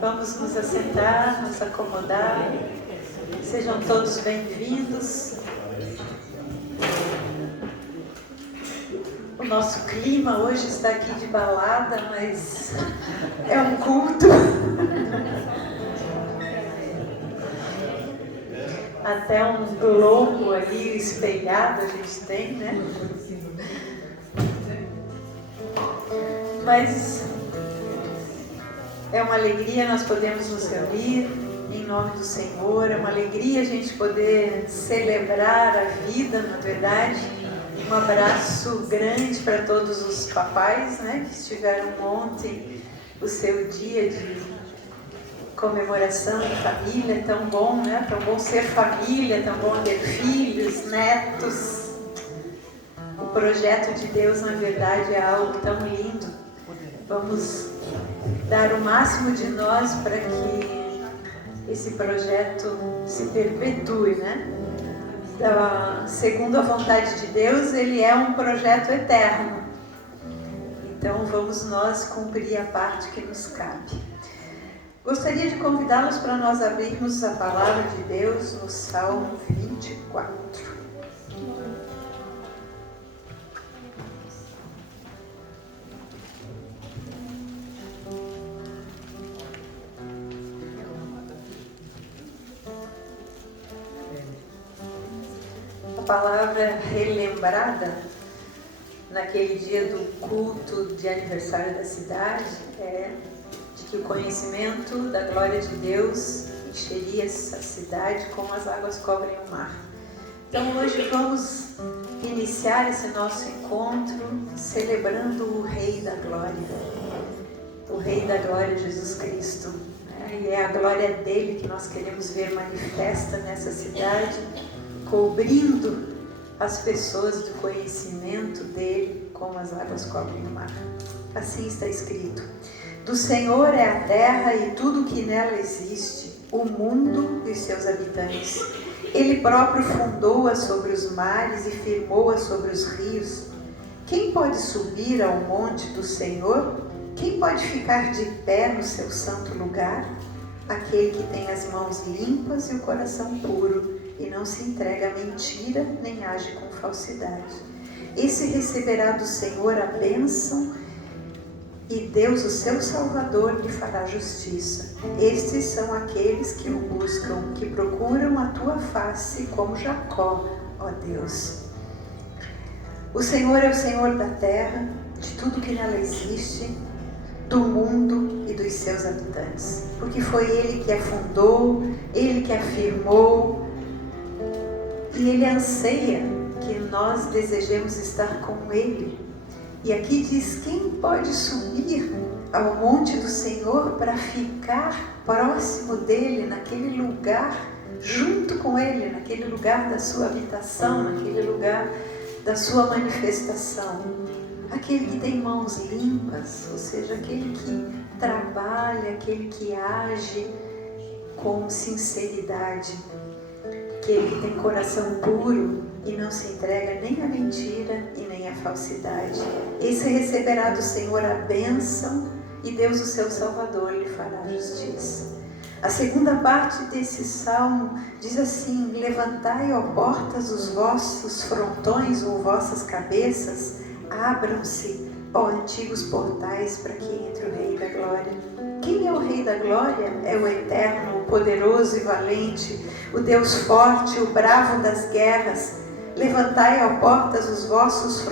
Vamos nos assentar, nos acomodar. Sejam todos bem-vindos. O nosso clima hoje está aqui de balada, mas é um culto. Até um globo ali espelhado a gente tem, né? Mas é uma alegria nós podemos nos reunir em nome do Senhor. É uma alegria a gente poder celebrar a vida, na verdade. Um abraço grande para todos os papais, né, que estiveram ontem o seu dia de comemoração de família. É tão bom, né? Tão bom ser família, tão bom ter filhos, netos. O projeto de Deus, na verdade, é algo tão lindo. Vamos dar o máximo de nós para que esse projeto se perpetue, né? Segundo a vontade de Deus, ele é um projeto eterno. Então vamos nós cumprir a parte que nos cabe. Gostaria de convidá-los para nós abrirmos a palavra de Deus no Salmo 24. A palavra relembrada naquele dia do culto de aniversário da cidade é de que o conhecimento da glória de Deus encheria essa cidade como as águas cobrem o mar. Então hoje vamos iniciar esse nosso encontro celebrando o Rei da Glória, o Rei da Glória, Jesus Cristo. E é a glória dele que nós queremos ver manifesta nessa cidade, cobrindo as pessoas do conhecimento dele, como as águas cobrem o mar. Assim está escrito: do Senhor é a terra e tudo que nela existe, o mundo e os seus habitantes. Ele próprio fundou-a sobre os mares e firmou-a sobre os rios. Quem pode subir ao monte do Senhor? Quem pode ficar de pé no seu santo lugar? Aquele que tem as mãos limpas e o coração puro, e não se entrega à mentira, nem age com falsidade. Esse receberá do Senhor a bênção, e Deus, o seu Salvador, lhe fará justiça. Estes são aqueles que o buscam, que procuram a tua face, como Jacó, ó Deus. O Senhor é o Senhor da terra, de tudo que nela existe, do mundo e dos seus habitantes. Porque foi Ele que a fundou, Ele que a firmou, e Ele anseia que nós desejemos estar com Ele. E aqui diz: quem pode subir ao monte do Senhor para ficar próximo dEle, naquele lugar, junto com Ele, naquele lugar da sua habitação, naquele lugar da sua manifestação? Aquele que tem mãos limpas, ou seja, aquele que trabalha, aquele que age com sinceridade, aquele que tem coração puro e não se entrega nem à mentira e nem à falsidade. Esse receberá do Senhor a bênção, e Deus, o seu Salvador, lhe fará justiça. A segunda parte desse salmo diz assim: levantai, ó portas, os vossos frontões ou vossas cabeças, abram-se, ó antigos portais, para que entre o Rei da Glória. Quem é o Rei da Glória? É o Eterno, o poderoso e valente, o Deus forte, o bravo das guerras. Levantai, ó portas, os vossos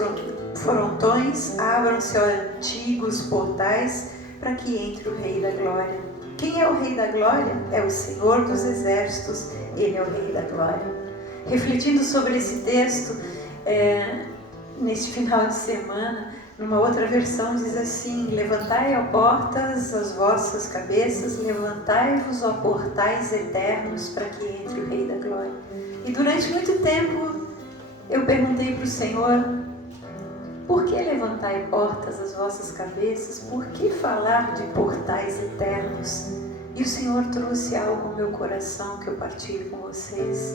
frontões, abram-se, ó antigos portais, para que entre o Rei da Glória. Quem é o Rei da Glória? É o Senhor dos Exércitos, Ele é o Rei da Glória. Refletindo sobre esse texto, neste final de semana, numa outra versão diz assim: levantai, ó portas, as vossas cabeças, levantai-vos, ó portais eternos, para que entre o Rei da Glória. E durante muito tempo eu perguntei para o Senhor: por que levantai portas as vossas cabeças? Por que falar de portais eternos? E o Senhor trouxe algo ao meu coração que eu partilho com vocês.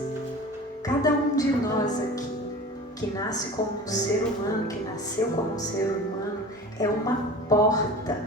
Cada um de nós aqui, que nasce como um ser humano, que nasceu como um ser humano, é uma porta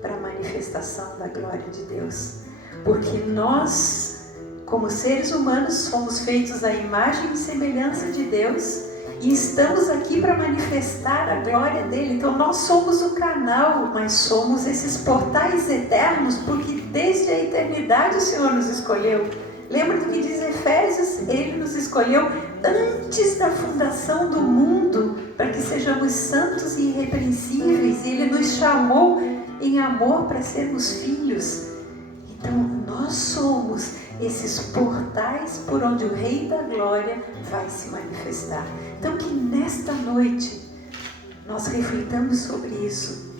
para manifestar manifestação da glória de Deus. Porque nós, como seres humanos, somos feitos à imagem e semelhança de Deus e estamos aqui para manifestar a glória dele. Então nós somos o canal, mas somos esses portais eternos, porque desde a eternidade o Senhor nos escolheu. Lembra do que diz Efésios? Ele nos escolheu antes da fundação do mundo para que sejamos santos e irrepreensíveis, e Ele nos chamou em amor para sermos filhos. Então nós somos esses portais por onde o Rei da Glória vai se manifestar. Então que nesta noite nós reflitamos sobre isso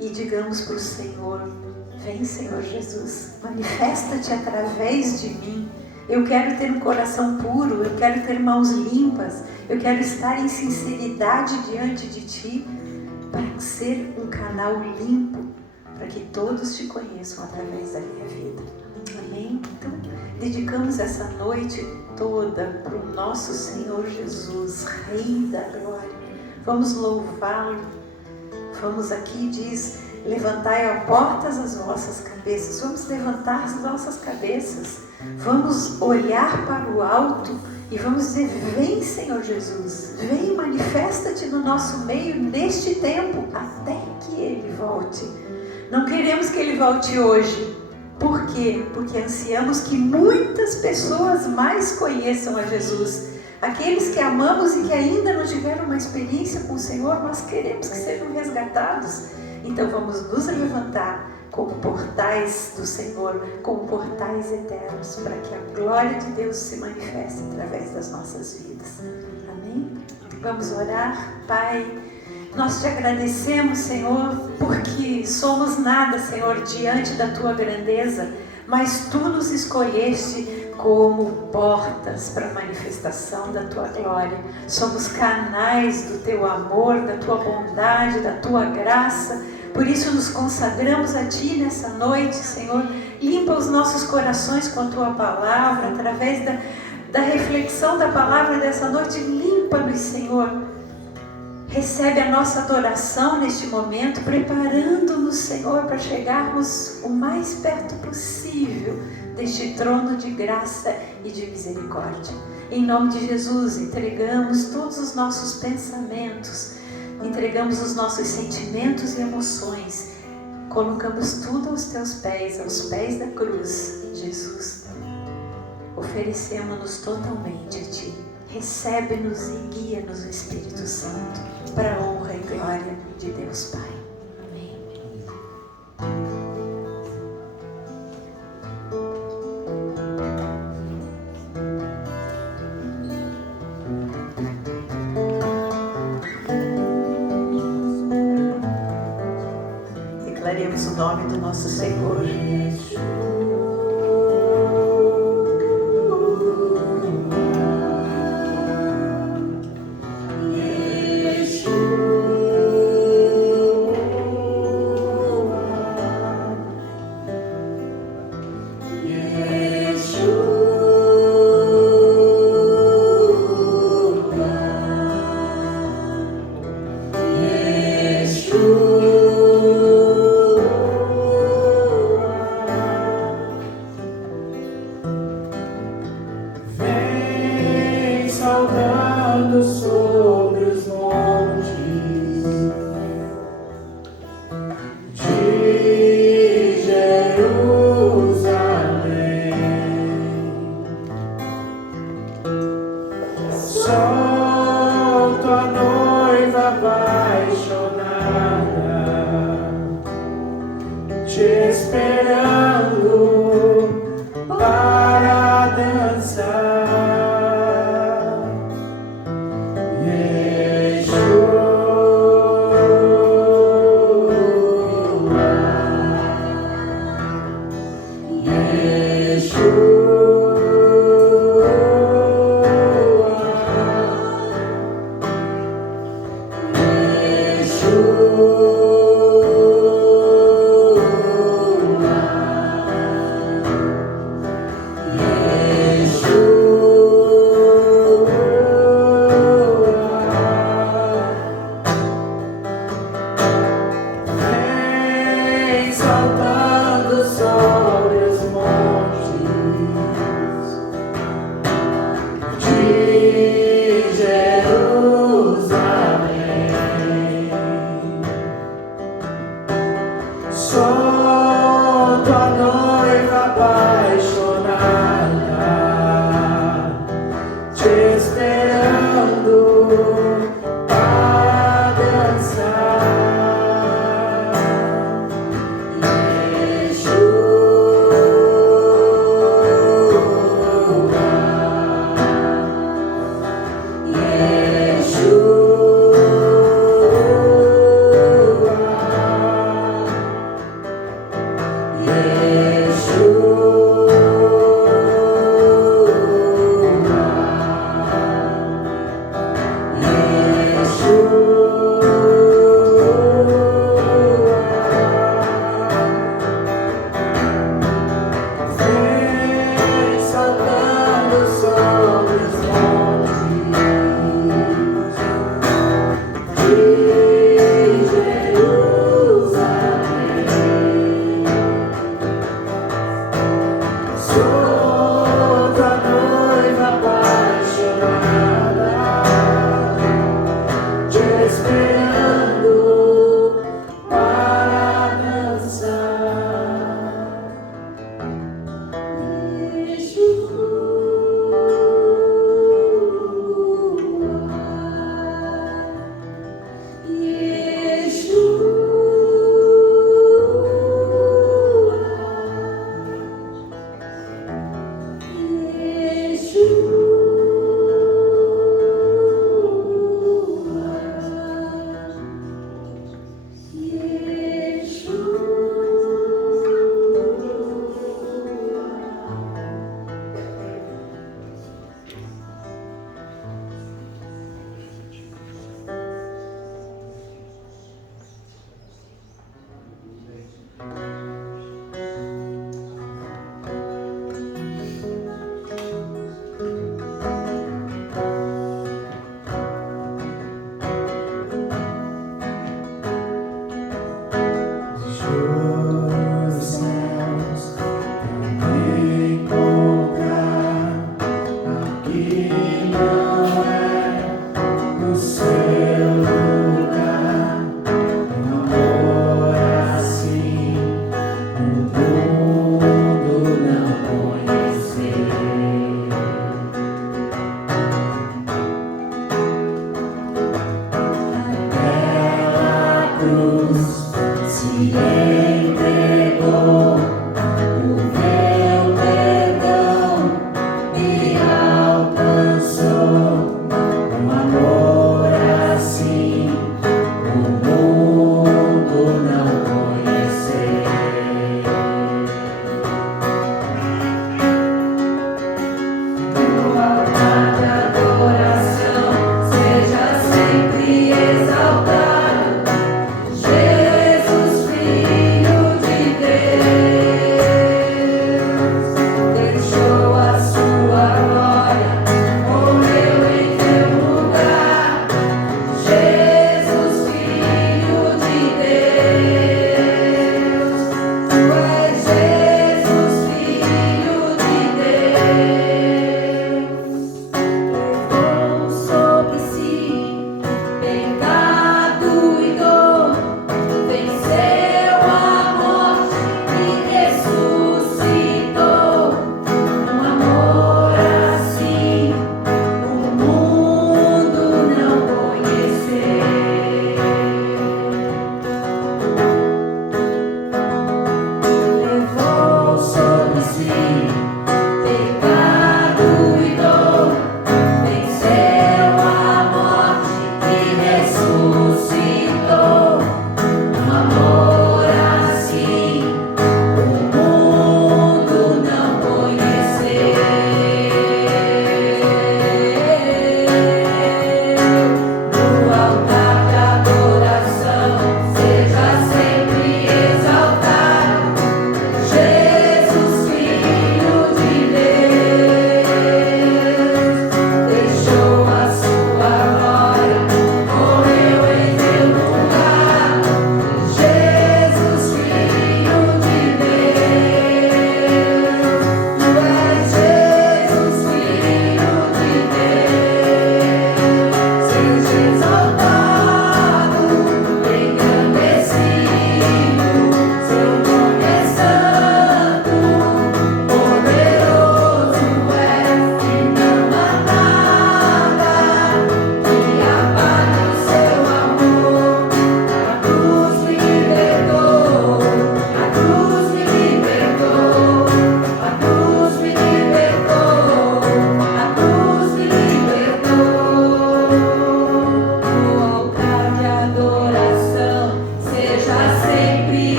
e digamos para o Senhor: vem, Senhor Jesus, manifesta-te através de mim. Eu quero ter um coração puro, eu quero ter mãos limpas, eu quero estar em sinceridade diante de Ti, para ser um canal limpo, para que todos Te conheçam através da minha vida. Amém? Então, dedicamos essa noite toda para o nosso Senhor Jesus, Rei da Glória. Vamos louvá-lo. Vamos aqui, diz: levantai, ó portas, as vossas cabeças. Vamos levantar as nossas cabeças. Vamos olhar para o alto e vamos dizer: vem, Senhor Jesus. Vem, manifesta-te no nosso meio neste tempo, até que Ele volte. Não queremos que Ele volte hoje. Por quê? Porque ansiamos que muitas pessoas mais conheçam a Jesus. Aqueles que amamos e que ainda não tiveram uma experiência com o Senhor, nós queremos que sejam resgatados. Então vamos nos levantar como portais do Senhor, como portais eternos, para que a glória de Deus se manifeste através das nossas vidas. Amém? Vamos orar. Pai, nós Te agradecemos, Senhor, porque somos nada, Senhor, diante da Tua grandeza, mas Tu nos escolheste como portas para a manifestação da Tua glória. Somos canais do Teu amor, da Tua bondade, da Tua graça. Por isso nos consagramos a Ti nessa noite, Senhor. Limpa os nossos corações com a Tua palavra, através da reflexão da palavra dessa noite. Limpa-nos, Senhor. Recebe a nossa adoração neste momento, preparando-nos, Senhor, para chegarmos o mais perto possível deste trono de graça e de misericórdia. Em nome de Jesus, entregamos todos os nossos pensamentos, entregamos os nossos sentimentos e emoções, colocamos tudo aos Teus pés, aos pés da cruz, Jesus. Oferecemos-nos totalmente a Ti. Recebe-nos e guia-nos o Espírito Santo, para a honra e glória de Deus Pai. Amém. Declaremos o nome do nosso Senhor. Salta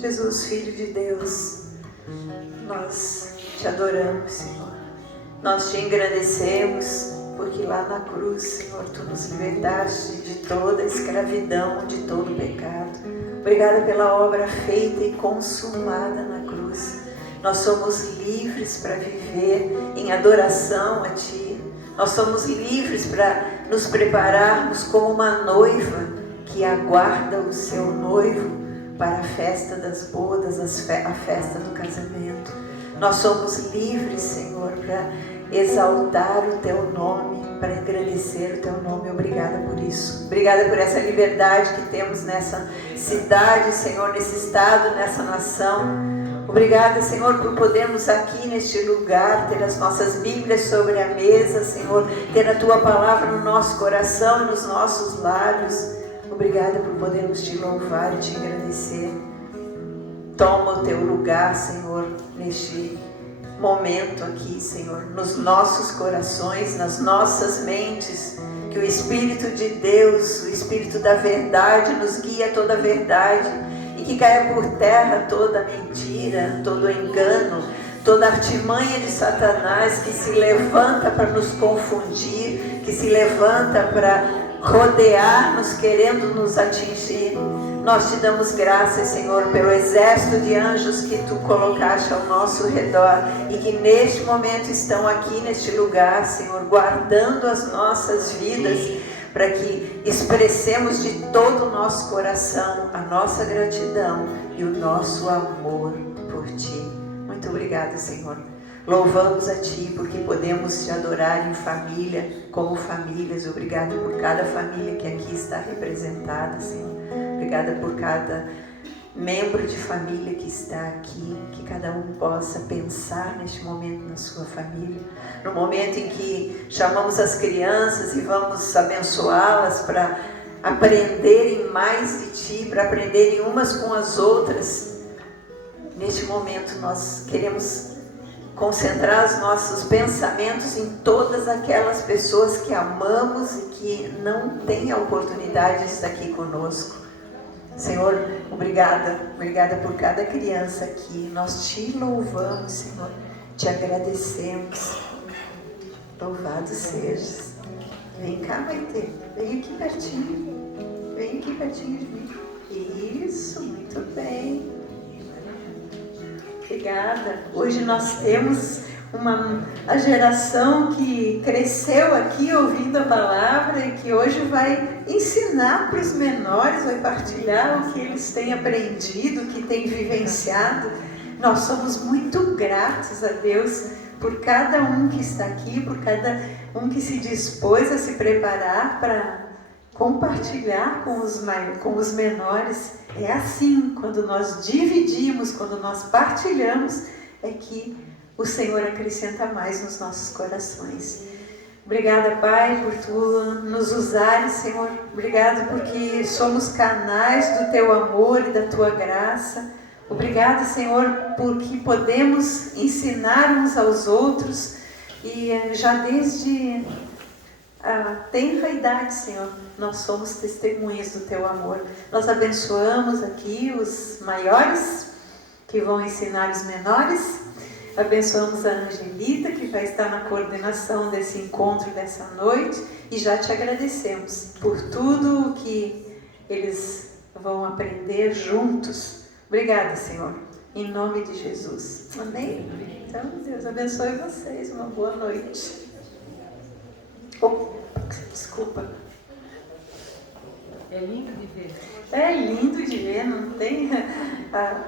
Jesus, Filho de Deus, nós te adoramos, Senhor. Nós te engrandecemos, porque lá na cruz, Senhor, tu nos libertaste de toda a escravidão, de todo o pecado. Obrigada pela obra feita e consumada na cruz. Nós somos livres para viver em adoração a Ti. Nós somos livres para nos prepararmos como uma noiva que aguarda o seu noivo para a festa das bodas, a festa do casamento. Nós somos livres, Senhor, para exaltar o Teu nome, para engrandecer o Teu nome. Obrigada por isso. Obrigada por essa liberdade que temos nessa cidade, Senhor, nesse estado, nessa nação. Obrigada, Senhor, por podermos aqui neste lugar ter as nossas Bíblias sobre a mesa, Senhor, ter a Tua palavra no nosso coração e nos nossos lábios. Obrigada por podermos Te louvar e Te engrandecer. Toma o Teu lugar, Senhor, neste momento aqui, Senhor, nos nossos corações, nas nossas mentes. Que o Espírito de Deus, o Espírito da verdade, nos guie a toda a verdade. E que caia por terra toda mentira, todo engano, toda artimanha de Satanás que se levanta para nos confundir, que se levanta para rodear-nos, querendo nos atingir. Nós te damos graças, Senhor, pelo exército de anjos que Tu colocaste ao nosso redor e que neste momento estão aqui neste lugar, Senhor, guardando as nossas vidas, para que expressemos de todo o nosso coração a nossa gratidão e o nosso amor por Ti. Muito obrigada, Senhor. Louvamos a Ti porque podemos Te adorar em família, como famílias. Obrigada por cada família que aqui está representada, Senhor. Obrigada por cada membro de família que está aqui, que cada um possa pensar neste momento na sua família, no momento em que chamamos as crianças e vamos abençoá-las para aprenderem mais de Ti, para aprenderem umas com as outras. Neste momento nós queremos concentrar os nossos pensamentos em todas aquelas pessoas que amamos e que não têm a oportunidade de estar aqui conosco. Senhor, obrigada por cada criança aqui. Nós Te louvamos, Senhor, Te agradecemos. Louvado sejas. Vem cá, Maite, vem aqui pertinho de mim. Isso, muito bem. Obrigada. Hoje nós temos a geração que cresceu aqui ouvindo a palavra e que hoje vai ensinar para os menores, vai partilhar o que eles têm aprendido, o que têm vivenciado. Nós somos muito gratos a Deus por cada um que está aqui, por cada um que se dispôs a se preparar para compartilhar com os menores. É assim, quando nós dividimos, quando nós partilhamos, é que o Senhor acrescenta mais nos nossos corações. Obrigada, Pai, por Tu nos usares, Senhor. Obrigada porque somos canais do Teu amor e da Tua graça. Obrigada, Senhor, porque podemos ensinar uns aos outros e já desde a tenra idade, Senhor, nós somos testemunhas do Teu amor. Nós abençoamos aqui os maiores que vão ensinar os menores. Abençoamos a Angelita, que vai estar na coordenação desse encontro dessa noite, e já Te agradecemos por tudo o que eles vão aprender juntos. Obrigada, Senhor, em nome de Jesus. Amém? Então, Deus abençoe vocês. Uma boa noite. Desculpa. É lindo de ver. É lindo de ver, não tem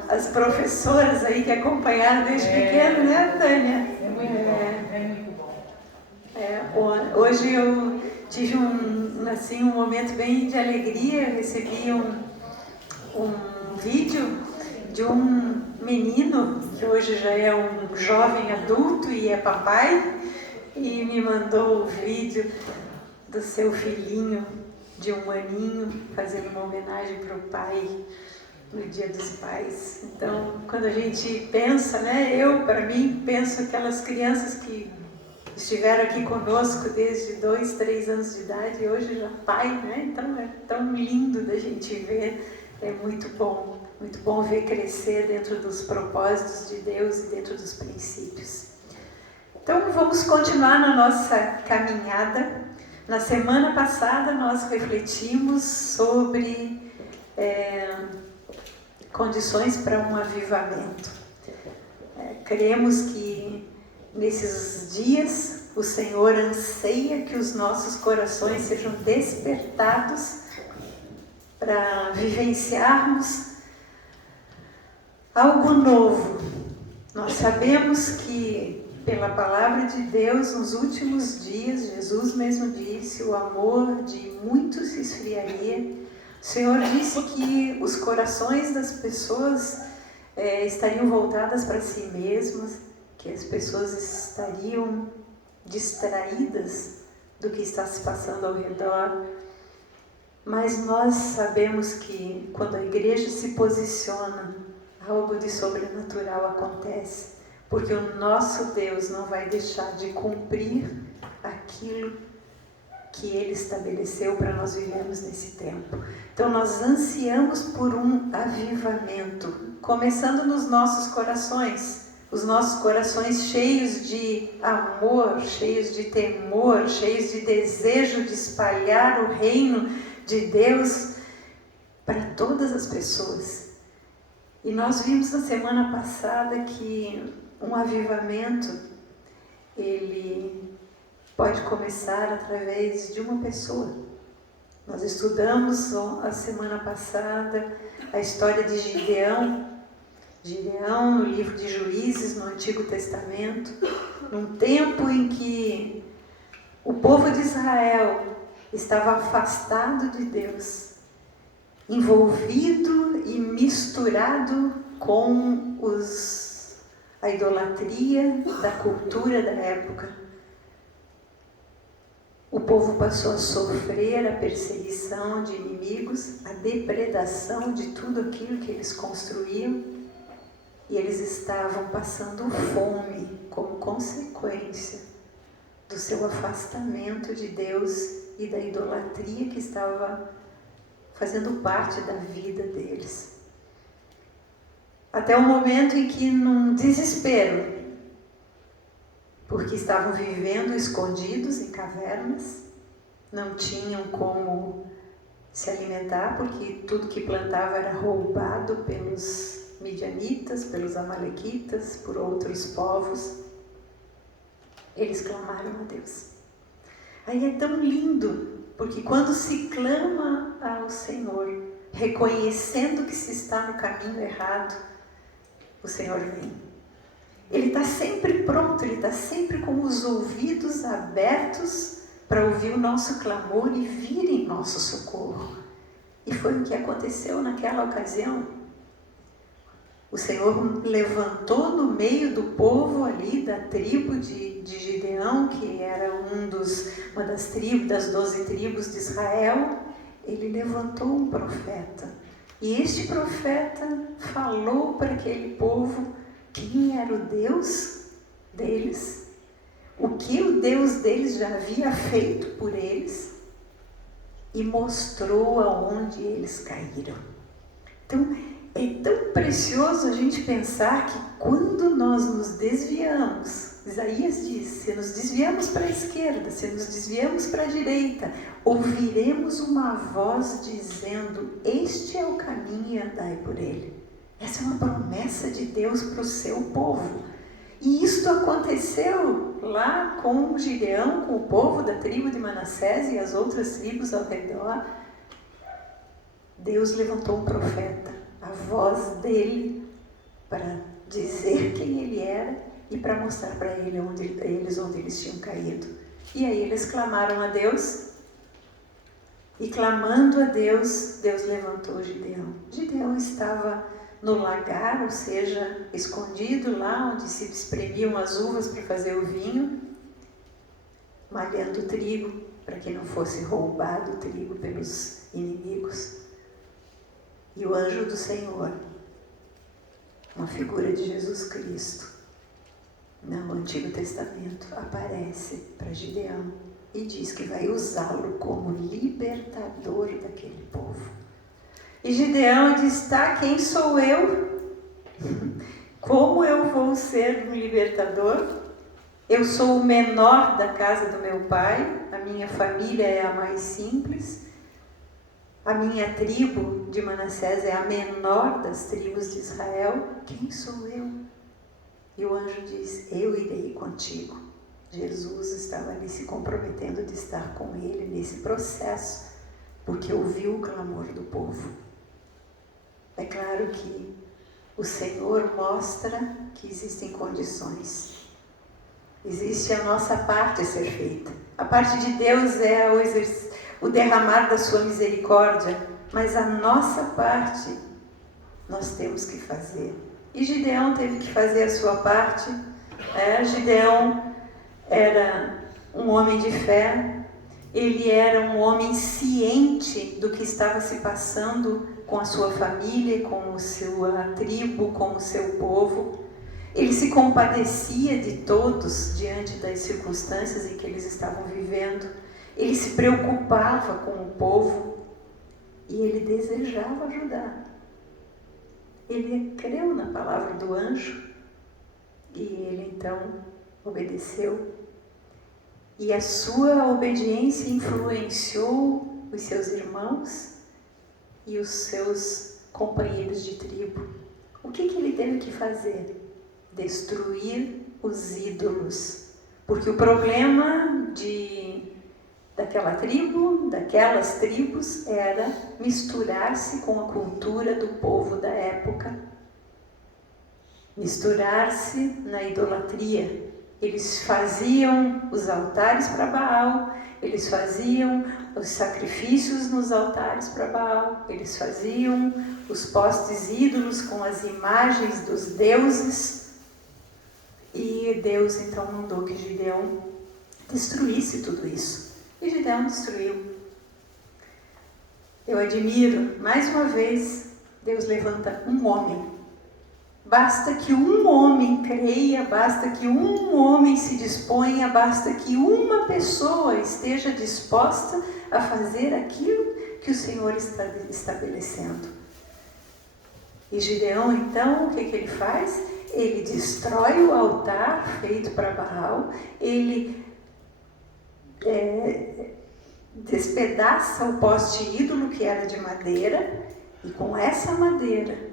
as professoras aí que acompanharam desde pequeno, né, Tânia? É muito bom. Hoje eu tive um momento bem de alegria. Eu recebi um vídeo de um menino que hoje já é um jovem adulto e é papai, e me mandou o vídeo do seu filhinho de 1 aninho, fazendo uma homenagem para o pai no Dia dos Pais. Então, quando a gente pensa, né, para mim, penso aquelas crianças que estiveram aqui conosco desde 2, 3 anos de idade e hoje já pai, né? Então é tão lindo da gente ver É muito bom ver crescer dentro dos propósitos de Deus e dentro dos princípios. Então vamos continuar na nossa caminhada. Na semana passada nós refletimos sobre condições para um avivamento. Cremos que nesses dias o Senhor anseia que os nossos corações sejam despertados para vivenciarmos algo novo. Nós sabemos que pela palavra de Deus, nos últimos dias, Jesus mesmo disse, o amor de muitos se esfriaria. O Senhor disse que os corações das pessoas estariam voltadas para si mesmas, que as pessoas estariam distraídas do que está se passando ao redor. Mas nós sabemos que quando a igreja se posiciona, algo de sobrenatural acontece, porque o nosso Deus não vai deixar de cumprir aquilo que Ele estabeleceu para nós vivermos nesse tempo. Então nós ansiamos por um avivamento, começando nos nossos corações, os nossos corações cheios de amor, cheios de temor, cheios de desejo de espalhar o reino de Deus para todas as pessoas. E nós vimos na semana passada que um avivamento, ele pode começar através de uma pessoa. Nós estudamos a semana passada a história de Gideão. Gideão, no livro de Juízes, no Antigo Testamento, num tempo em que o povo de Israel estava afastado de Deus, envolvido e misturado com a idolatria da cultura da época. O povo passou a sofrer a perseguição de inimigos, a depredação de tudo aquilo que eles construíam, e eles estavam passando fome como consequência do seu afastamento de Deus e da idolatria que estava fazendo parte da vida deles. Até o momento em que, num desespero, porque estavam vivendo escondidos em cavernas, não tinham como se alimentar, porque tudo que plantava era roubado pelos midianitas, pelos amalequitas, por outros povos. Eles clamaram a Deus. Aí é tão lindo, porque quando se clama ao Senhor, reconhecendo que se está no caminho errado, o Senhor vem. Ele está sempre pronto, Ele está sempre com os ouvidos abertos para ouvir o nosso clamor e vir em nosso socorro. E foi o que aconteceu naquela ocasião. O Senhor levantou no meio do povo ali, da tribo de Gideão, que era uma das 12 tribos de Israel. Ele levantou um profeta. E este profeta falou para aquele povo quem era o Deus deles, o que o Deus deles já havia feito por eles e mostrou aonde eles caíram. Então, é tão precioso a gente pensar que quando nós nos desviamos, Isaías diz, se nos desviamos para a esquerda, se nos desviamos para a direita, ouviremos uma voz dizendo, este é o caminho e andai por ele. Essa é uma promessa de Deus para o seu povo. E isto aconteceu lá com Gideão, com o povo da tribo de Manassés e as outras tribos ao redor. Deus levantou um profeta, a voz dele, para dizer quem ele era e para mostrar para eles onde eles tinham caído. E aí eles clamaram a Deus, e clamando a Deus, Deus levantou Gideão. Gideão estava no lagar, ou seja, escondido lá onde se espremiam as uvas para fazer o vinho, malhando o trigo, para que não fosse roubado o trigo pelos inimigos. E o anjo do Senhor, uma figura de Jesus Cristo, no Antigo Testamento, aparece para Gideão e diz que vai usá-lo como libertador daquele povo. E Gideão diz, tá, quem sou eu? Como eu vou ser um libertador? Eu sou o menor da casa do meu pai, a minha família é a mais simples, a minha tribo de Manassés é a menor das tribos de Israel. Quem sou eu? E o anjo diz, eu irei contigo. Jesus estava ali se comprometendo de estar com ele nesse processo, porque ouviu o clamor do povo. É claro que o Senhor mostra que existem condições. Existe a nossa parte a ser feita. A parte de Deus é o derramar da sua misericórdia, mas a nossa parte nós temos que fazer. E Gideão teve que fazer a sua parte. Gideão era um homem de fé, ele era um homem ciente do que estava se passando com a sua família, com a sua tribo, com o seu povo. Ele se compadecia de todos diante das circunstâncias em que eles estavam vivendo. Ele se preocupava com o povo e ele desejava ajudar. Ele creu na palavra do anjo e ele então obedeceu. E a sua obediência influenciou os seus irmãos e os seus companheiros de tribo. O que ele teve que fazer? Destruir os ídolos. Porque o problema daquela tribo, daquelas tribos, era misturar-se com a cultura do povo da época. Misturar-se na idolatria. Eles faziam os altares para Baal, eles faziam os sacrifícios nos altares para Baal, eles faziam os postes ídolos com as imagens dos deuses. E Deus então mandou que Gideão destruísse tudo isso. E Gideão destruiu. Eu admiro, mais uma vez, Deus levanta um homem. Basta que um homem creia, basta que um homem se disponha, basta que uma pessoa esteja disposta a fazer aquilo que o Senhor está estabelecendo. E Gideão, então, o que ele faz? Ele destrói o altar feito para Baal, ele despedaça o poste ídolo que era de madeira, e com essa madeira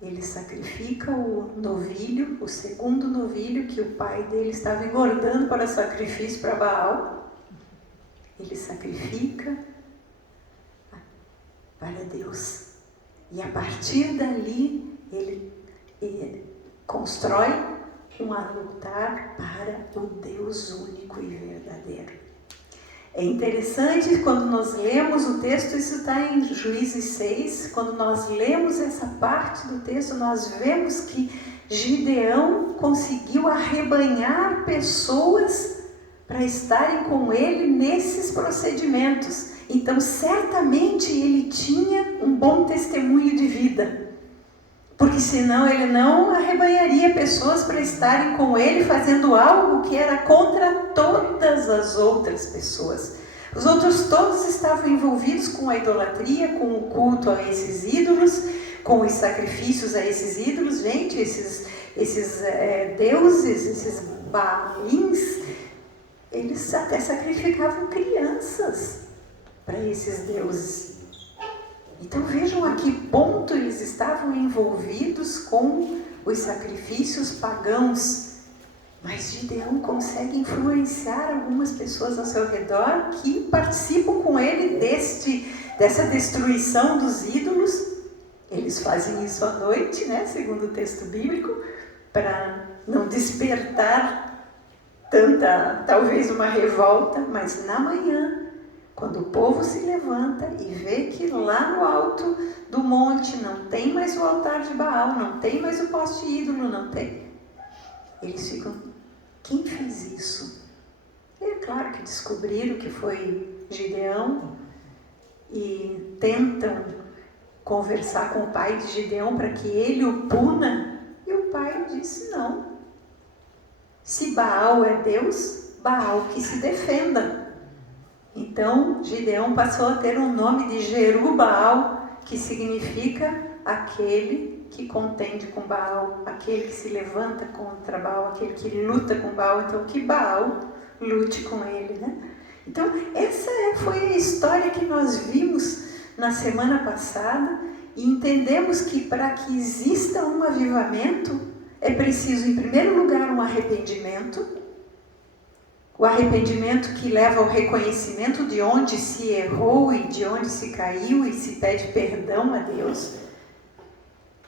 ele sacrifica o novilho, o segundo novilho que o pai dele estava engordando para sacrifício para Baal. Ele sacrifica para Deus. E a partir dali, ele constrói um altar para o Deus único e verdadeiro. É interessante quando nós lemos o texto, isso está em Juízes 6, quando nós lemos essa parte do texto, nós vemos que Gideão conseguiu arrebanhar pessoas para estarem com ele nesses procedimentos. Então, certamente ele tinha um bom testemunho de vida. Porque senão ele não arrebanharia pessoas para estarem com ele fazendo algo que era contra todas as outras pessoas. Os outros todos estavam envolvidos com a idolatria, com o culto a esses ídolos, com os sacrifícios a esses ídolos. Gente, esses deuses, esses baalins, eles até sacrificavam crianças para esses deuses. Então vejam a que ponto eles estavam envolvidos com os sacrifícios pagãos. Mas Gideão consegue influenciar algumas pessoas ao seu redor que participam com ele dessa destruição dos ídolos. Eles fazem isso à noite, né, segundo o texto bíblico, para não despertar talvez uma revolta, mas na manhã, quando o povo se levanta e vê que lá no alto do monte não tem mais o altar de Baal, não tem mais o poste ídolo, não tem. Eles ficam, quem fez isso? É claro que descobriram que foi Gideão e tentam conversar com o pai de Gideão para que ele o puna. E o pai disse, não. Se Baal é Deus, Baal que se defenda. Então, Gideão passou a ter o nome de Jerubaal, que significa aquele que contende com Baal, aquele que se levanta contra Baal, aquele que luta com Baal, então que Baal lute com ele, né? Então, essa foi a história que nós vimos na semana passada e entendemos que para que exista um avivamento, é preciso, em primeiro lugar, um arrependimento. O arrependimento que leva ao reconhecimento de onde se errou e de onde se caiu e se pede perdão a Deus.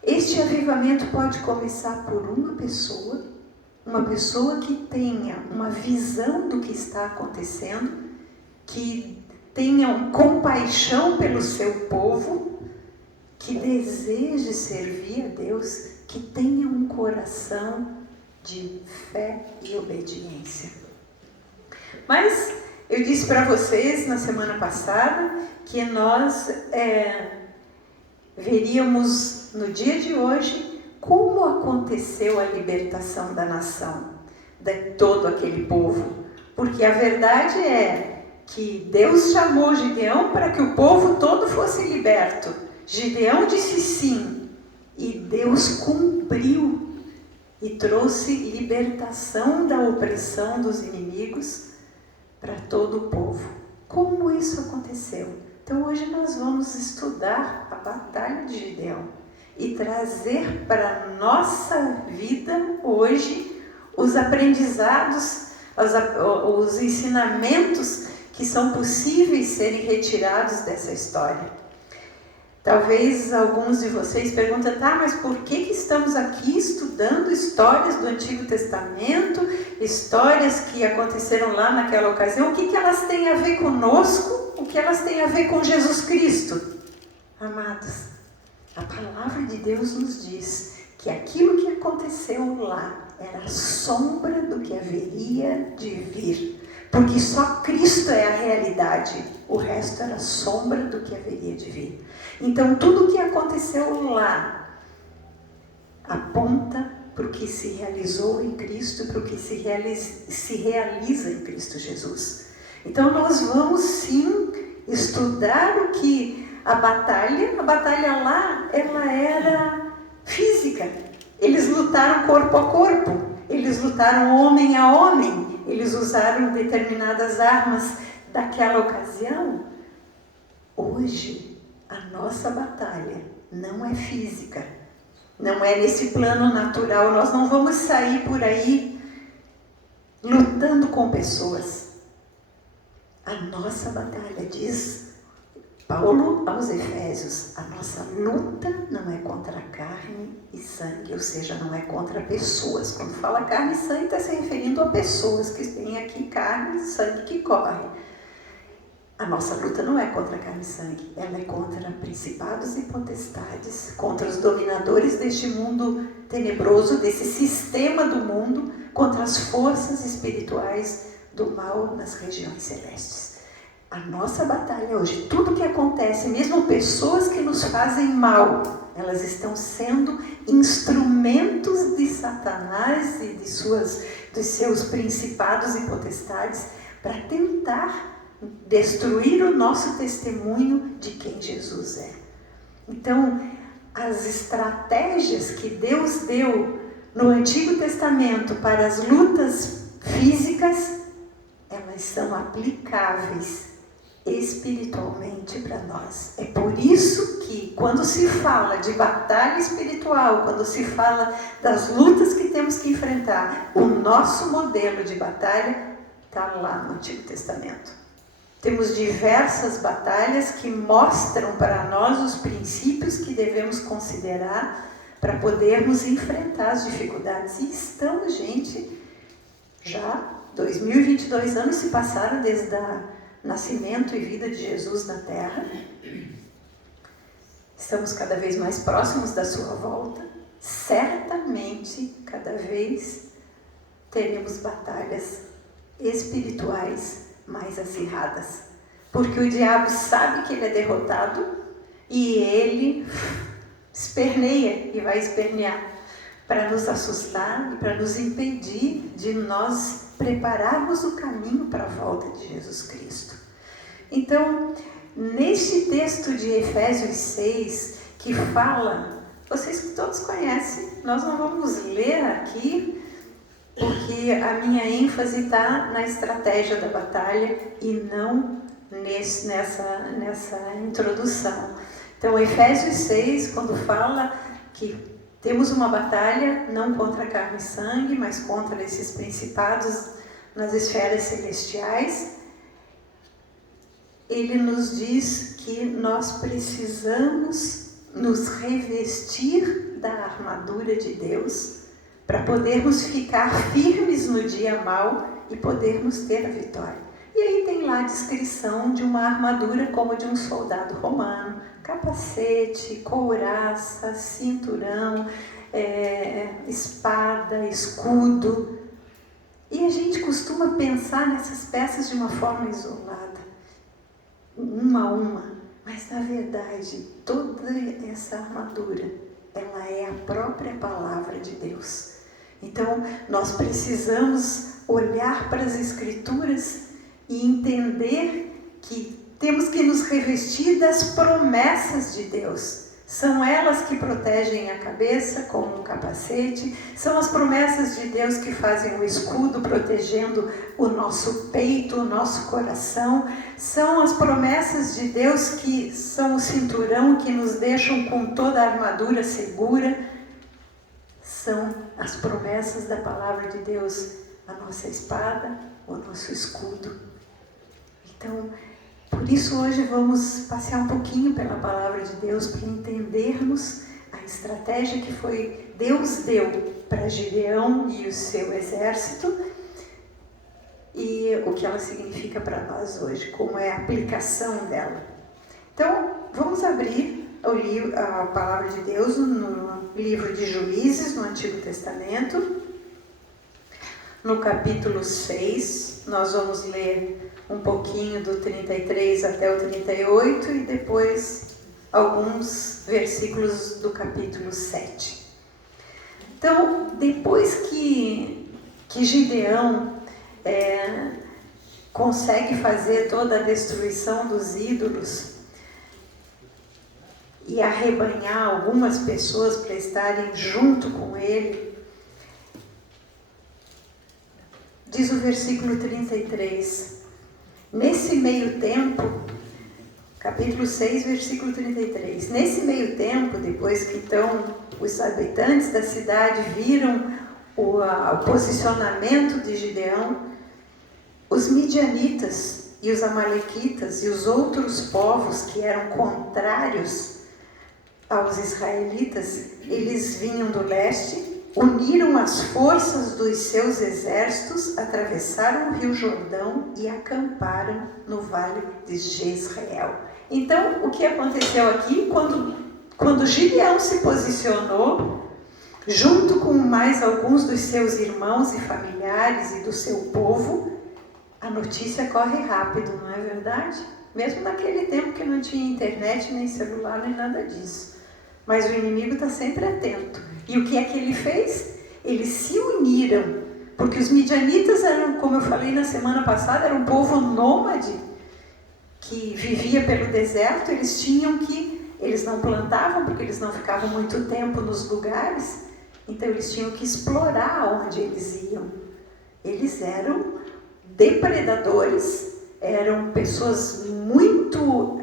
Este avivamento pode começar por uma pessoa que tenha uma visão do que está acontecendo, que tenha compaixão pelo seu povo, que deseje servir a Deus, que tenha um coração de fé e obediência. Mas eu disse para vocês na semana passada que nós veríamos no dia de hoje como aconteceu a libertação da nação, de todo aquele povo. Porque a verdade é que Deus chamou Gideão para que o povo todo fosse liberto. Gideão disse sim, e Deus cumpriu e trouxe libertação da opressão dos inimigos para todo o povo. Como isso aconteceu? Então hoje nós vamos estudar a batalha de Gideão e trazer para a nossa vida hoje os aprendizados, os ensinamentos que são possíveis serem retirados dessa história. Talvez alguns de vocês perguntem, mas por que estamos aqui estudando histórias do Antigo Testamento, histórias que aconteceram lá naquela ocasião, o que elas têm a ver conosco, o que elas têm a ver com Jesus Cristo? Amados, a palavra de Deus nos diz que aquilo que aconteceu lá era sombra do que haveria de vir. Porque só Cristo é a realidade, o resto era sombra do que haveria de vir. Então, tudo o que aconteceu lá aponta para o que se realizou em Cristo, para o que se realiza em Cristo Jesus. Então, nós vamos sim estudar o que a batalha lá, ela era física. Eles lutaram corpo a corpo, eles lutaram homem a homem. Eles usaram determinadas armas daquela ocasião. Hoje, a nossa batalha não é física, não é nesse plano natural. Nós não vamos sair por aí lutando com pessoas. A nossa batalha, diz Paulo aos Efésios, a nossa luta não é contra a carne e sangue, ou seja, não é contra pessoas. Quando fala carne e sangue, está se referindo a pessoas que têm aqui carne e sangue que corre. A nossa luta não é contra a carne e sangue, ela é contra principados e potestades, contra os dominadores deste mundo tenebroso, desse sistema do mundo, contra as forças espirituais do mal nas regiões celestes. A nossa batalha hoje, tudo que acontece, mesmo pessoas que nos fazem mal, elas estão sendo instrumentos de Satanás e dos seus principados e potestades para tentar destruir o nosso testemunho de quem Jesus é. Então, as estratégias que Deus deu no Antigo Testamento para as lutas físicas, elas são aplicáveis espiritualmente para nós. É por isso que quando se fala de batalha espiritual, quando se fala das lutas que temos que enfrentar, o nosso modelo de batalha está lá no Antigo Testamento. Temos diversas batalhas que mostram para nós os princípios que devemos considerar para podermos enfrentar as dificuldades. E estamos, gente, já 2022 anos se passaram desde o nascimento e vida de Jesus na Terra. Estamos cada vez mais próximos da sua volta. Certamente, cada vez teremos batalhas espirituais mais acirradas. Porque o diabo sabe que ele é derrotado e ele esperneia e vai espernear para nos assustar e para nos impedir de nós prepararmos o caminho para a volta de Jesus Cristo. Então, neste texto de Efésios 6, que fala, vocês todos conhecem, nós não vamos ler aqui, porque a minha ênfase está na estratégia da batalha e não nessa introdução. Então, Efésios 6, quando fala que temos uma batalha não contra carne e sangue, mas contra esses principados nas esferas celestiais, ele nos diz que nós precisamos nos revestir da armadura de Deus para podermos ficar firmes no dia mau e podermos ter a vitória. E aí tem lá a descrição de uma armadura como de um soldado romano: capacete, couraça, cinturão, espada, escudo. E a gente costuma pensar nessas peças de uma forma isolada, uma a uma, mas na verdade toda essa armadura, ela é a própria palavra de Deus. Então nós precisamos olhar para as Escrituras e entender que temos que nos revestir das promessas de Deus. São elas que protegem a cabeça como um capacete, são as promessas de Deus que fazem o escudo protegendo o nosso peito, o nosso coração, são as promessas de Deus que são o cinturão que nos deixam com toda a armadura segura, são as promessas da palavra de Deus, a nossa espada, o nosso escudo. Então, por isso hoje vamos passear um pouquinho pela palavra de Deus para entendermos a estratégia que Deus deu para Gideão e o seu exército e o que ela significa para nós hoje, como é a aplicação dela. Então, vamos abrir a palavra de Deus no livro de Juízes, no Antigo Testamento, no capítulo 6, nós vamos ler um pouquinho do 33 até o 38 e depois alguns versículos do capítulo 7. Então, depois que Gideão consegue fazer toda a destruição dos ídolos e arrebanhar algumas pessoas para estarem junto com ele, diz o versículo 33, nesse meio tempo, capítulo 6, versículo 33, nesse meio tempo, depois que então os habitantes da cidade viram o posicionamento de Gideão, os midianitas e os amalequitas e os outros povos que eram contrários aos israelitas, eles vinham do leste, uniram as forças dos seus exércitos, atravessaram o rio Jordão e acamparam no vale de Jezreel. Então, o que aconteceu aqui, quando Gideão se posicionou, junto com mais alguns dos seus irmãos e familiares e do seu povo, a notícia corre rápido, não é verdade? Mesmo naquele tempo que não tinha internet, nem celular, nem nada disso. Mas o inimigo está sempre atento. E o que é que ele fez? Eles se uniram, porque os midianitas eram, como eu falei na semana passada, era um povo nômade, que vivia pelo deserto. Eles não plantavam, porque eles não ficavam muito tempo nos lugares, então eles tinham que explorar onde eles iam. Eles eram depredadores, eram pessoas muito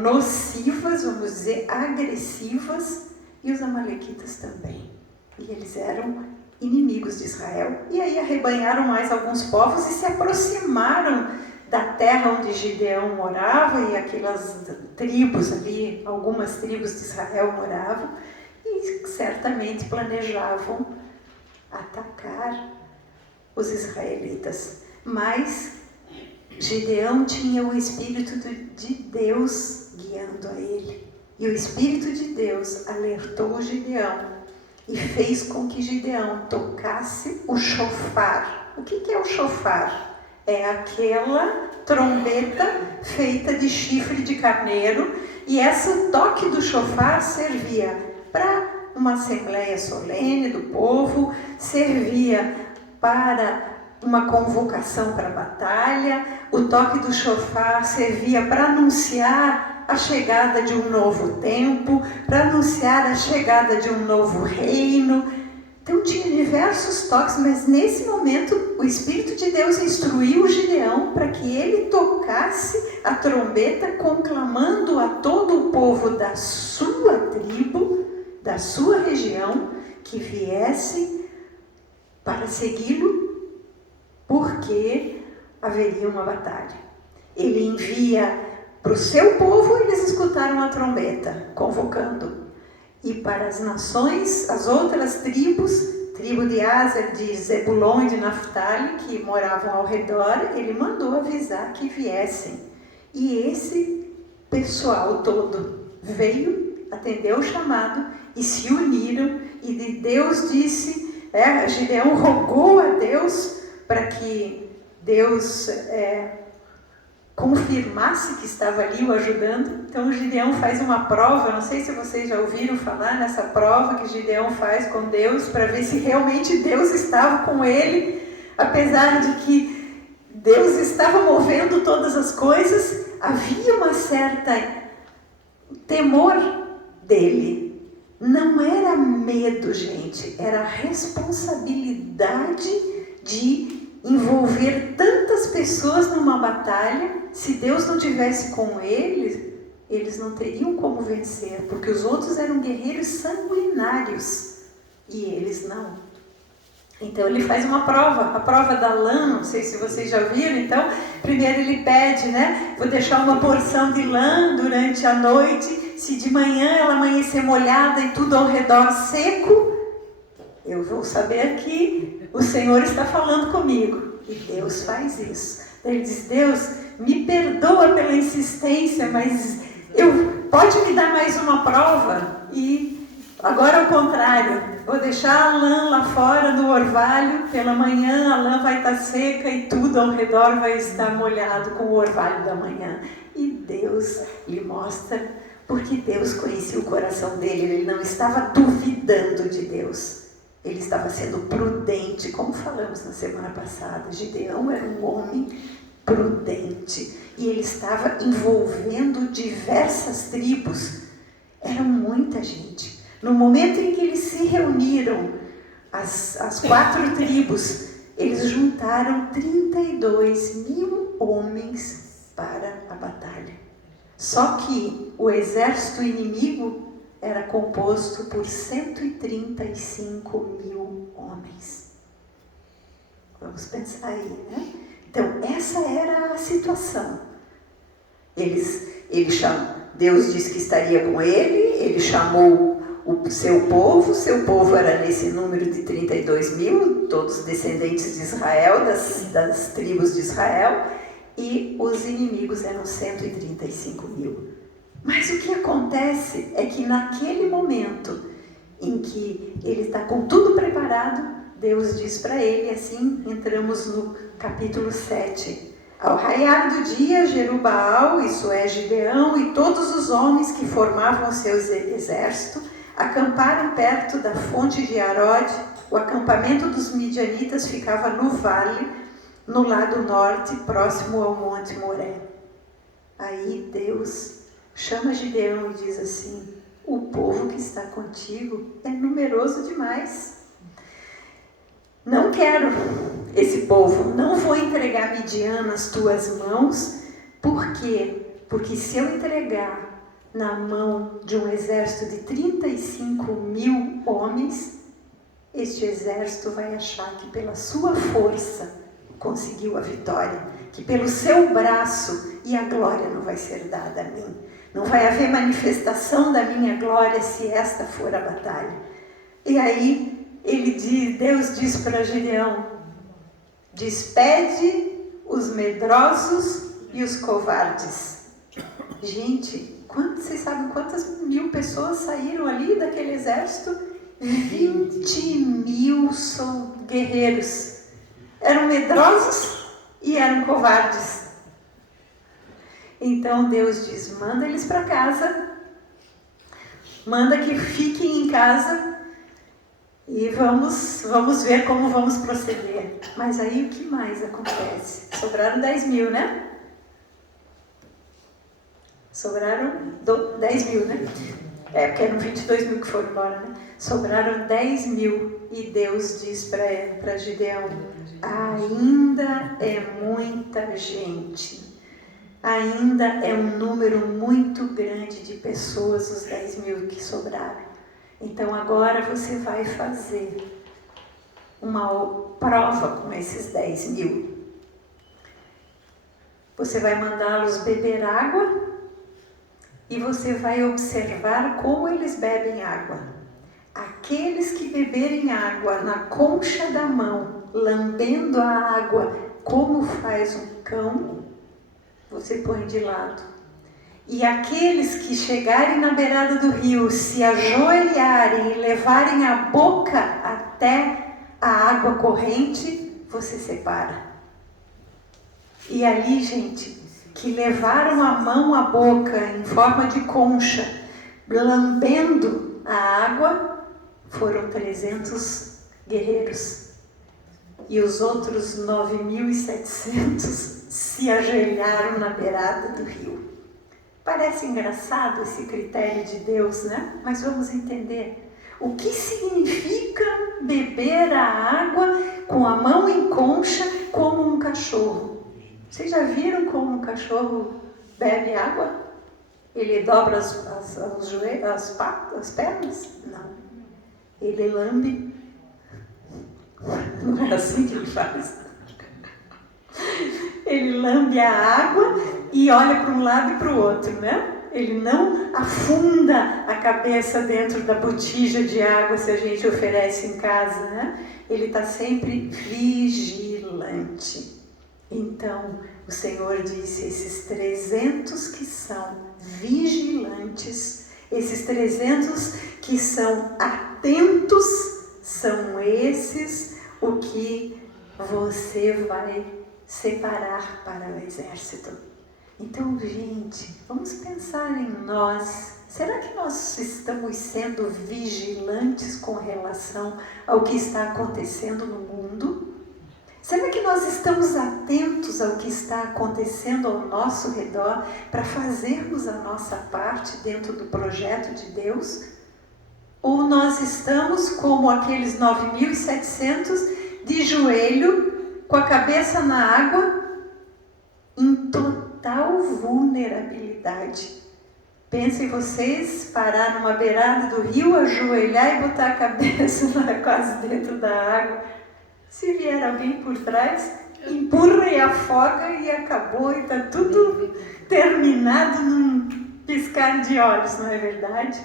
nocivas, vamos dizer, agressivas, e os amalequitas também. E eles eram inimigos de Israel. E aí arrebanharam mais alguns povos e se aproximaram da terra onde Gideão morava e aquelas tribos ali, algumas tribos de Israel moravam, e certamente planejavam atacar os israelitas. Mas Gideão tinha o Espírito de Deus guiando a ele. E o Espírito de Deus alertou Gideão e fez com que Gideão tocasse o chofar. O que é o chofar? É aquela trombeta feita de chifre de carneiro, e esse toque do chofar servia para uma assembleia solene do povo, servia para uma convocação para a batalha, o toque do chofar servia para anunciar a chegada de um novo tempo, para anunciar a chegada de um novo reino. Então tinha diversos toques, mas nesse momento o Espírito de Deus instruiu Gideão para que ele tocasse a trombeta, conclamando a todo o povo da sua tribo, da sua região, que viesse para segui-lo, porque haveria uma batalha. Ele envia para o seu povo, eles escutaram a trombeta, convocando. E para as nações, as outras tribos, tribo de Aser, de Zebulon e de Naftali, que moravam ao redor, ele mandou avisar que viessem. E esse pessoal todo veio, atendeu o chamado e se uniram. E Deus disse, Gideão rogou a Deus para que Deus confirmasse que estava ali o ajudando. Então Gideão faz uma prova, não sei se vocês já ouviram falar nessa prova que Gideão faz com Deus, para ver se realmente Deus estava com ele, apesar de que Deus estava movendo todas as coisas, havia uma certa temor dele. Não era medo, gente, era a responsabilidade de envolver tantas pessoas numa batalha. Se Deus não tivesse com eles, eles não teriam como vencer, porque os outros eram guerreiros sanguinários e eles não. Então ele faz uma prova, a prova da lã, não sei se vocês já viram. Então primeiro ele pede, vou deixar uma porção de lã durante a noite, se de manhã ela amanhecer molhada e tudo ao redor seco, eu vou saber que o Senhor está falando comigo. E Deus faz isso. Ele diz, Deus, me perdoa pela insistência, mas pode me dar mais uma prova? E agora ao contrário, vou deixar a lã lá fora no orvalho, pela manhã a lã vai estar seca e tudo ao redor vai estar molhado com o orvalho da manhã. E Deus lhe mostra, porque Deus conhecia o coração dele, ele não estava duvidando de Deus. Ele estava sendo prudente, como falamos na semana passada. Gideão era um homem prudente e ele estava envolvendo diversas tribos. Era muita gente. No momento em que eles se reuniram, as 4 tribos, eles juntaram 32.000 homens para a batalha. Só que o exército inimigo era composto por 135.000 homens. Vamos pensar aí, Então, essa era a situação. Deus disse que estaria com ele chamou o seu povo era nesse número de 32.000, todos descendentes de Israel, das tribos de Israel, e os inimigos eram 135.000. Mas o que acontece é que naquele momento em que ele está com tudo preparado, Deus diz para ele, assim entramos no capítulo 7. Ao raiar do dia, Jerubaal, isso é Gideão, e todos os homens que formavam seu exército, acamparam perto da fonte de Arode. O acampamento dos midianitas ficava no vale, no lado norte, próximo ao monte Moré. Aí Deus chama Gideão e diz assim, o povo que está contigo é numeroso demais. Não quero esse povo, não vou entregar Midian nas tuas mãos. Por quê? Porque se eu entregar na mão de um exército de 35.000 homens, este exército vai achar que pela sua força conseguiu a vitória, que pelo seu braço, e a glória não vai ser dada a mim. Não vai haver manifestação da minha glória se esta for a batalha. E aí Deus diz para Gideão, despede os medrosos e os covardes. Gente, vocês sabem quantas mil pessoas saíram ali daquele exército? 20.000 guerreiros. Eram medrosos e eram covardes. Então Deus diz, manda eles para casa, manda que fiquem em casa, E vamos ver como vamos proceder. Mas aí o que mais acontece? Sobraram 10 mil, né? Sobraram 10 mil, né? Porque eram 22 mil que foram embora, né? Sobraram 10 mil. E Deus diz para Gideão: ainda é muita gente. Ainda é um número muito grande de pessoas, os 10 mil que sobraram. Então agora você vai fazer uma prova com esses 10 mil. Você vai mandá-los beber água e você vai observar como eles bebem água. Aqueles que beberem água na concha da mão, lambendo a água como faz um cão, você põe de lado. E aqueles que chegarem na beirada do rio, se ajoelharem e levarem a boca até a água corrente, você separa. E ali, gente, que levaram a mão à boca em forma de concha, lambendo a água, foram 300 guerreiros. E os outros 9.700 se ajoelharam na beirada do rio. Parece engraçado esse critério de Deus, né? Mas vamos entender. O que significa beber a água com a mão em concha como um cachorro? Vocês já viram como um cachorro bebe água? Ele dobra as pernas? Não. Ele lambe. Não é assim que ele faz. Ele lambe a água e olha para um lado e para o outro, né? Ele não afunda a cabeça dentro da botija de água se a gente oferece em casa, né? Ele está sempre vigilante. Então, o Senhor disse, esses 300 que são vigilantes, esses 300 que são atentos, são esses o que você vai separar para o exército. Então, gente, vamos pensar em nós. Será que nós estamos sendo vigilantes com relação ao que está acontecendo no mundo? Será que nós estamos atentos ao que está acontecendo ao nosso redor para fazermos a nossa parte dentro do projeto de Deus? Ou nós estamos como aqueles 9.700 de joelho, com a cabeça na água, em total vulnerabilidade? Pensem vocês parar numa beirada do rio, ajoelhar e botar a cabeça lá quase dentro da água. Se vier alguém por trás, empurra e afoga e acabou, e está tudo terminado num piscar de olhos, não é verdade?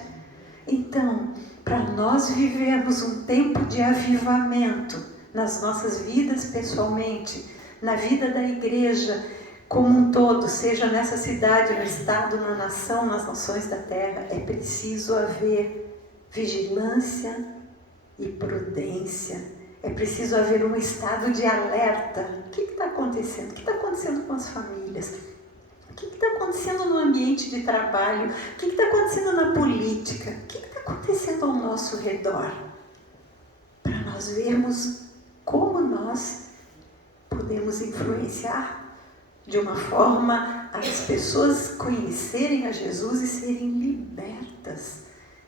Então, para nós vivermos um tempo de avivamento nas nossas vidas pessoalmente, na vida da igreja como um todo, seja nessa cidade, no estado, na nação, nas nações da terra, é preciso haver vigilância e prudência. É preciso haver um estado de alerta. O que está acontecendo? O que está acontecendo com as famílias? O que está acontecendo no ambiente de trabalho? O que está acontecendo na política? O que está acontecendo ao nosso redor? Para nós vermos como nós podemos influenciar de uma forma as pessoas conhecerem a Jesus e serem libertas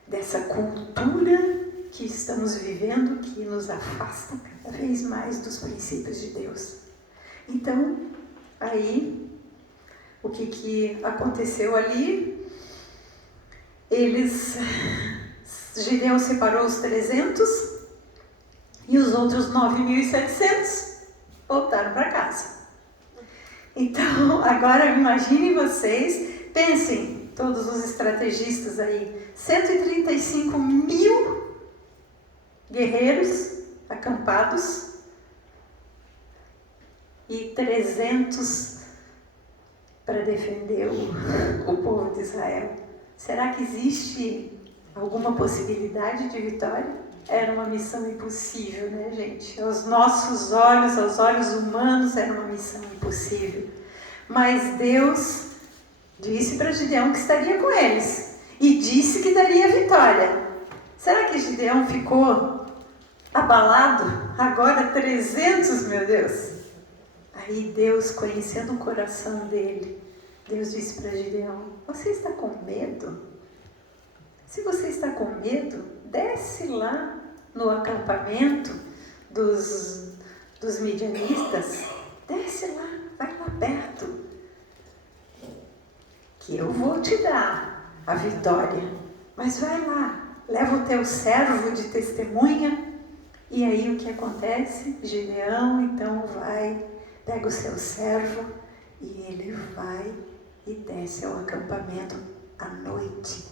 dessa cultura que estamos vivendo, que nos afasta cada vez mais dos princípios de Deus. Então, aí, o que aconteceu ali? Gideão separou os 300 e os outros 9.700 voltaram para casa. Então, agora imaginem vocês, pensem, todos os estrategistas aí, 135 mil guerreiros acampados e 300 para defender o povo de Israel. Será que existe alguma possibilidade de vitória? Era uma missão impossível, né, gente? Aos nossos olhos, aos olhos humanos, era uma missão impossível. Mas Deus disse para Gideão que estaria com eles e disse que daria vitória. Será que Gideão ficou abalado, agora 300, meu Deus. Aí Deus, conhecendo o coração dele, Deus disse para Gideão: você está com medo? Se você está com medo, desce lá no acampamento dos midianistas, desce lá, vai lá perto, que eu vou te dar a vitória. Mas vai lá, leva o teu servo de testemunha. E aí o que acontece? Gideão então vai, pega o seu servo e ele vai e desce ao acampamento à noite.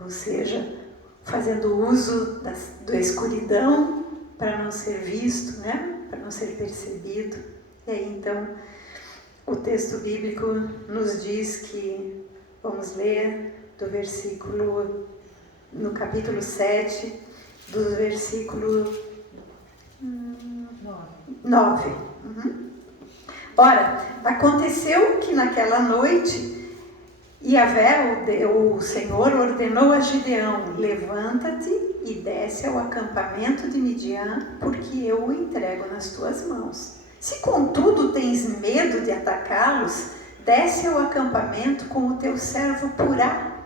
Ou seja, fazendo uso da escuridão para não ser visto, né? Para não ser percebido. E aí então o texto bíblico nos diz que, vamos ler do versículo, no capítulo 7, do versículo 9. Ora, aconteceu que naquela noite, Yahvé, o Senhor, ordenou a Gideão: levanta-te e desce ao acampamento de Midian, porque eu o entrego nas tuas mãos. Se contudo tens medo de atacá-los, desce ao acampamento com o teu servo Purá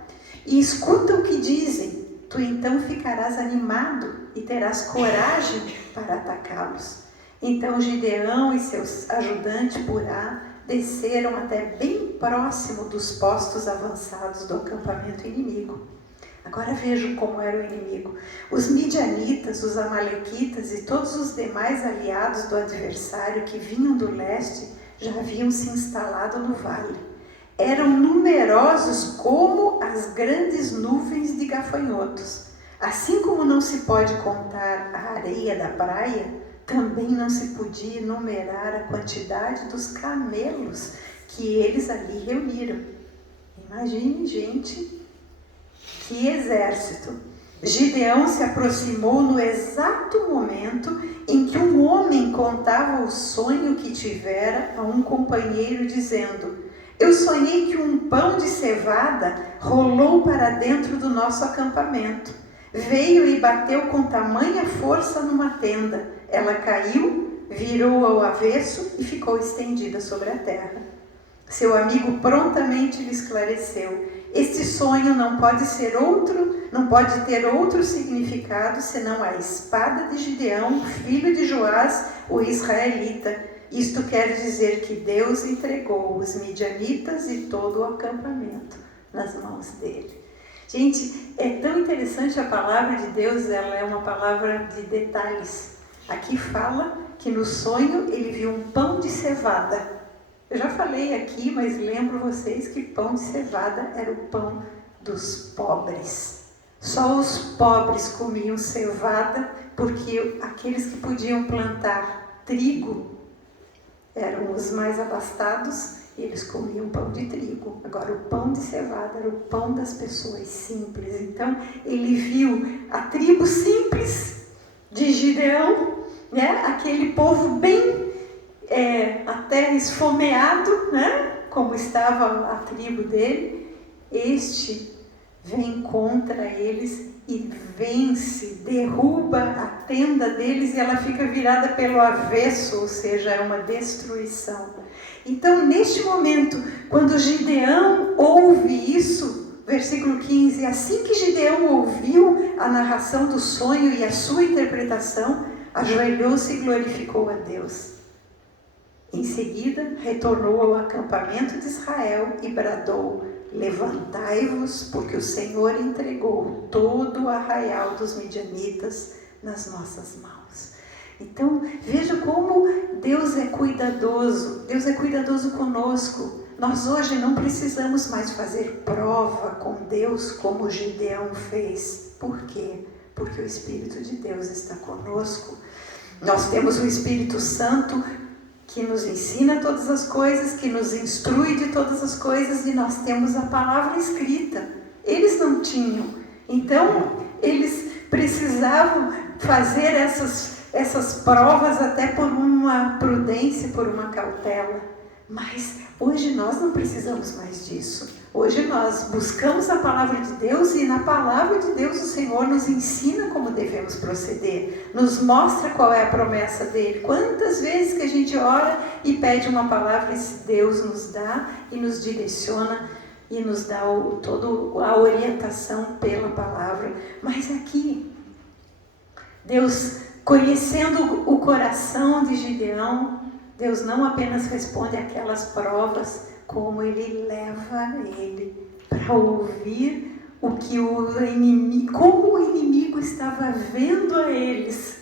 e escuta o que dizem. Tu então ficarás animado e terás coragem para atacá-los. Então Gideão e seus ajudantes Purá desceram até bem próximo dos postos avançados do acampamento inimigo. Agora vejam como era o inimigo. Os midianitas, os amalequitas e todos os demais aliados do adversário que vinham do leste já haviam se instalado no vale. Eram numerosos como as grandes nuvens de gafanhotos. Assim como não se pode contar a areia da praia, também não se podia enumerar a quantidade dos camelos que eles ali reuniram. Imagine, gente, que exército! Gideão se aproximou no exato momento em que um homem contava o sonho que tivera a um companheiro, dizendo: eu sonhei que um pão de cevada rolou para dentro do nosso acampamento. Veio e bateu com tamanha força numa tenda. Ela caiu, virou ao avesso e ficou estendida sobre a terra. Seu amigo prontamente lhe esclareceu: este sonho não pode ter outro significado senão a espada de Gideão, filho de Joás, o israelita. Isto quer dizer que Deus entregou os midianitas e todo o acampamento nas mãos dele. Gente, é tão interessante a palavra de Deus, ela é uma palavra de detalhes. Aqui fala que no sonho ele viu um pão de cevada. Eu já falei aqui, mas lembro vocês que pão de cevada era o pão dos pobres. Só os pobres comiam cevada, porque aqueles que podiam plantar trigo eram os mais abastados e eles comiam pão de trigo. Agora o pão de cevada era o pão das pessoas simples. Então ele viu a tribo simples de Gideão, né? Aquele povo bem até esfomeado, né? Como estava a tribo dele. Este vem contra eles e vence, derruba a tenda deles e ela fica virada pelo avesso, ou seja, é uma destruição. Então, neste momento, quando Gideão ouve isso, versículo 15, assim que Gideão ouviu a narração do sonho e a sua interpretação, ajoelhou-se e glorificou a Deus. Em seguida, retornou ao acampamento de Israel e bradou: levantai-vos, porque o Senhor entregou todo o arraial dos midianitas nas nossas mãos. Então, veja como Deus é cuidadoso. Deus é cuidadoso conosco. Nós hoje não precisamos mais fazer prova com Deus como Gideão fez. Por quê? Porque o Espírito de Deus está conosco. Nós temos o Espírito Santo que nos ensina todas as coisas, que nos instrui de todas as coisas, e nós temos a palavra escrita. Eles não tinham. Então, eles precisavam fazer essas provas até por uma prudência, por uma cautela. Mas hoje nós não precisamos mais disso. Hoje nós buscamos a palavra de Deus e na palavra de Deus o Senhor nos ensina como devemos proceder. Nos mostra qual é a promessa dele. Quantas vezes que a gente ora e pede uma palavra e Deus nos dá e nos direciona e nos dá toda a orientação pela palavra. Mas aqui, Deus, conhecendo o coração de Gideão, Deus não apenas responde aquelas provas, como Ele leva ele para ouvir o que como o inimigo estava vendo a eles.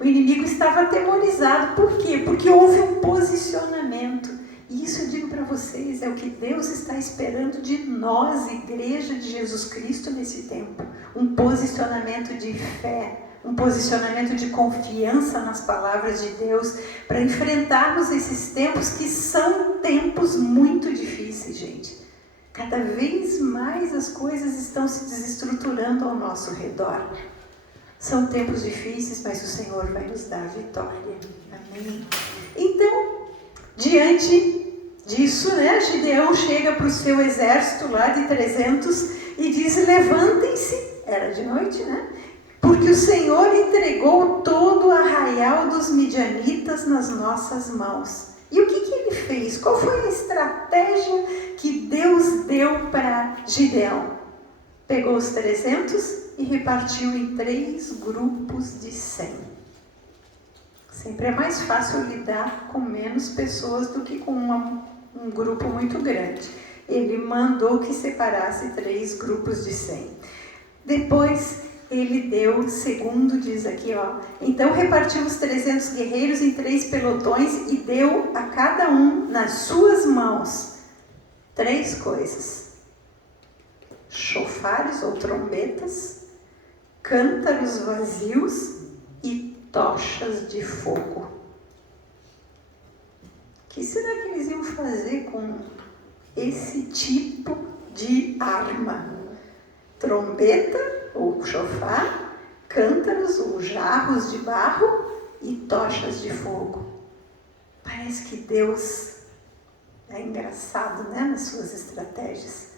O inimigo estava atemorizado. Por quê? Porque houve um posicionamento. E isso eu digo para vocês, é o que Deus está esperando de nós, Igreja de Jesus Cristo, nesse tempo. Um posicionamento de fé, um posicionamento de confiança nas palavras de Deus, para enfrentarmos esses tempos que são tempos muito difíceis, gente. Cada vez mais as coisas estão se desestruturando ao nosso redor. São tempos difíceis, mas o Senhor vai nos dar vitória. Amém? Então, diante disso, Gideão chega para o seu exército lá de 300 e diz: levantem-se. Era de noite, porque o Senhor entregou todo o arraial dos midianitas nas nossas mãos. E o que ele fez? Qual foi a estratégia que Deus deu para Gideão? Pegou os 300 e repartiu em 3 grupos de 100. Sempre é mais fácil lidar com menos pessoas do que com um grupo muito grande. Ele mandou que separasse 3 grupos de 100. Depois ele deu, segundo diz aqui, então repartiu os 300 guerreiros em 3 pelotões e deu a cada um nas suas mãos 3 coisas: chofares ou trombetas, cântaros vazios e tochas de fogo. O que será que eles iam fazer com esse tipo de arma? Trombeta ou chofar, cântaros ou jarros de barro e tochas de fogo. Parece que Deus é engraçado, nas suas estratégias.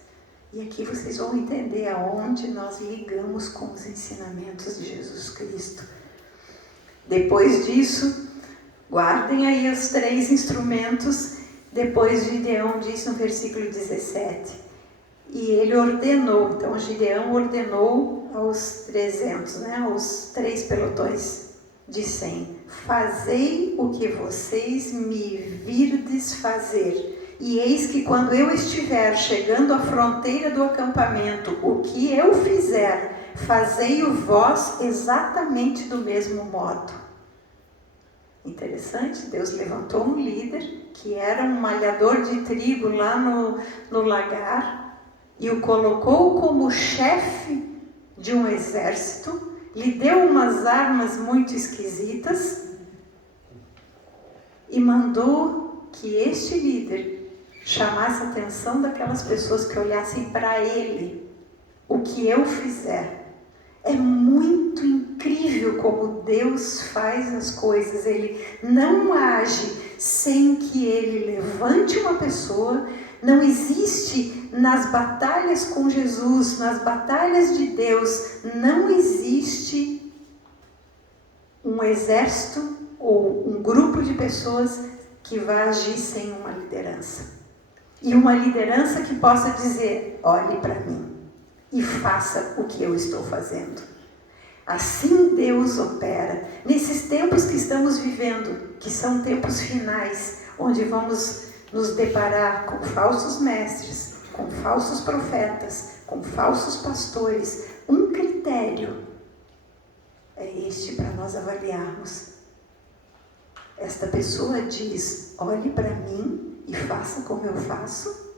E aqui vocês vão entender aonde nós ligamos com os ensinamentos de Jesus Cristo. Depois disso, guardem aí os 3 instrumentos. Depois Gideão diz no versículo 17: e ele ordenou, então Gideão ordenou aos 300, aos 3 pelotões de 100: fazei o que vocês me virdes fazer, e eis que quando eu estiver chegando à fronteira do acampamento, o que eu fizer, fazei-o vós exatamente do mesmo modo. Interessante, Deus levantou um líder que era um malhador de trigo lá no lagar, e o colocou como chefe de um exército, lhe deu umas armas muito esquisitas e mandou que este líder chamasse a atenção daquelas pessoas que olhassem para ele. O que eu fizer. É muito incrível como Deus faz as coisas. Ele não age sem que ele levante uma pessoa. Não existe nas batalhas com Jesus, nas batalhas de Deus, não existe um exército ou um grupo de pessoas que vai agir sem uma liderança. E uma liderança que possa dizer: olhe para mim e faça o que eu estou fazendo. Assim Deus opera. Nesses tempos que estamos vivendo, que são tempos finais, onde vamos nos deparar com falsos mestres, com falsos profetas, com falsos pastores, um critério é este para nós avaliarmos. Esta pessoa diz: olhe para mim e faça como eu faço?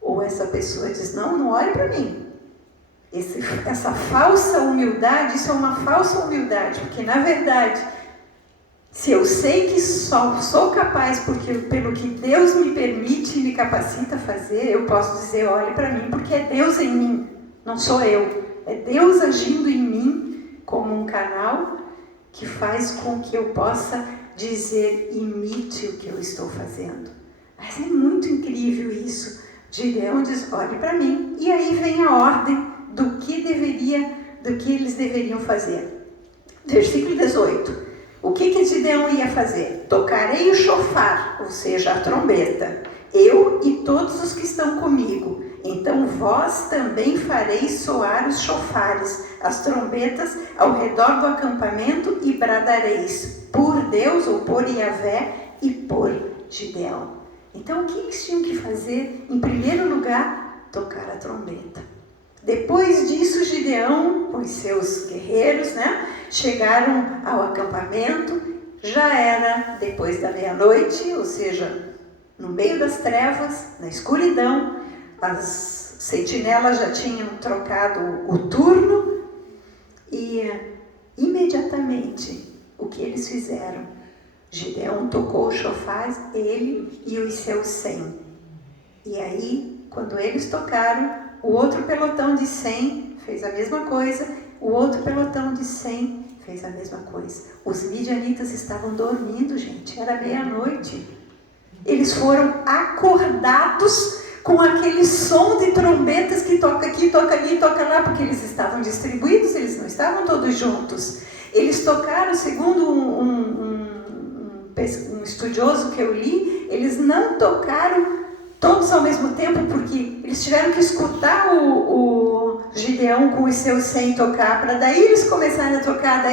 Ou essa pessoa diz: não olhe para mim. Essa falsa humildade, isso é uma falsa humildade, porque na verdade, se eu sei que só sou capaz pelo que Deus me permite e me capacita a fazer, eu posso dizer: olhe para mim, porque é Deus em mim, não sou eu. É Deus agindo em mim como um canal que faz com que eu possa dizer: imite o que eu estou fazendo. Mas é muito incrível isso. Gideão diz: olhe para mim. E aí vem a ordem do que eles deveriam fazer. Versículo 18. O que Gideão ia fazer? Tocarei o chofar, ou seja, a trombeta, eu e todos os que estão comigo. Então vós também fareis soar os chofares, as trombetas ao redor do acampamento e bradareis por Deus ou por Yahvé e por Gideão. Então o que eles tinham que fazer? Em primeiro lugar, tocar a trombeta. Depois disso, Gideão, com os seus guerreiros, chegaram ao acampamento. Já era depois da meia-noite, ou seja, no meio das trevas, na escuridão. As sentinelas já tinham trocado o turno e imediatamente o que eles fizeram? Gideão tocou o chofar, ele e os seus 100. E aí, quando eles tocaram, o outro pelotão de 100 fez a mesma coisa, o outro pelotão de 100 fez a mesma coisa. Os midianitas estavam dormindo, gente, era meia-noite. Eles foram acordados com aquele som de trombetas que toca aqui, toca ali, toca lá, porque eles estavam distribuídos, eles não estavam todos juntos. Eles tocaram, segundo um estudioso que eu li, eles não tocaram todos ao mesmo tempo, porque eles tiveram que escutar o Gideão com os seus 100 tocar, para daí eles começarem a tocar.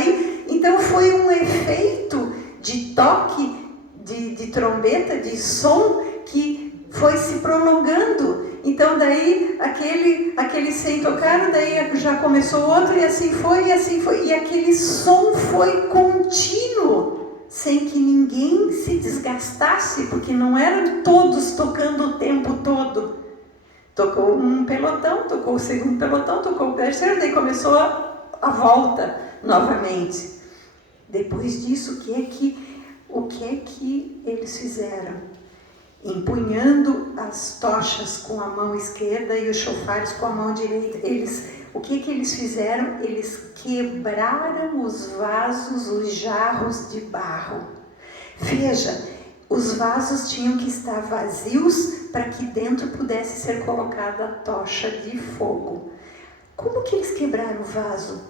Então foi um efeito de toque, de trombeta, de som, que foi se prolongando. Então daí aqueles 100 tocaram, daí já começou outro, e assim foi, e aquele som foi contínuo, sem que ninguém se desgastasse, porque não eram todos tocando o tempo todo. Tocou um pelotão, tocou o segundo pelotão, tocou o terceiro, daí começou a volta novamente. Depois disso, o que é que eles fizeram? Empunhando as tochas com a mão esquerda e os chofares com a mão direita. O que eles fizeram? Eles quebraram os vasos, os jarros de barro. Veja, os vasos tinham que estar vazios para que dentro pudesse ser colocada a tocha de fogo. Como que eles quebraram o vaso?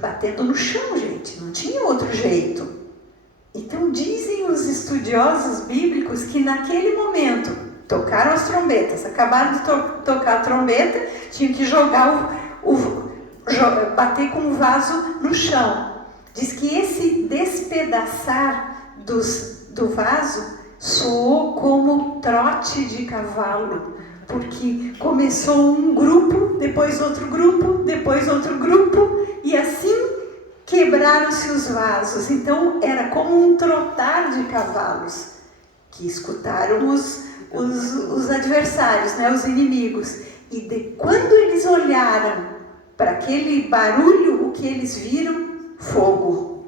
Batendo no chão, gente, não tinha outro jeito. Então dizem os estudiosos bíblicos que naquele momento tocaram as trombetas, acabaram de tocar a trombeta, tinham que bater com o vaso no chão. Diz que esse despedaçar do vaso soou como trote de cavalo, porque começou um grupo, depois outro grupo, depois outro grupo, e assim quebraram-se os vasos. Então era como um trotar de cavalos, que escutaram os adversários, os inimigos. E quando eles olharam para aquele barulho, o que eles viram? Fogo.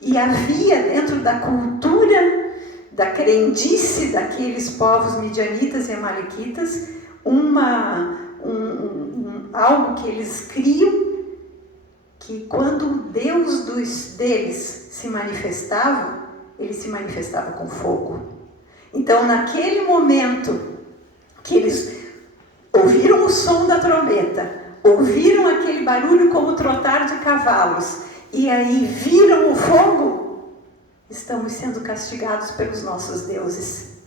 E havia dentro da cultura, da crendice daqueles povos midianitas e amalequitas, algo que eles criam, que quando o Deus deles se manifestava, ele se manifestava com fogo. Então, naquele momento que eles ouviram o som da trombeta, ouviram aquele barulho como trotar de cavalos, e aí viram o fogo, estamos sendo castigados pelos nossos deuses.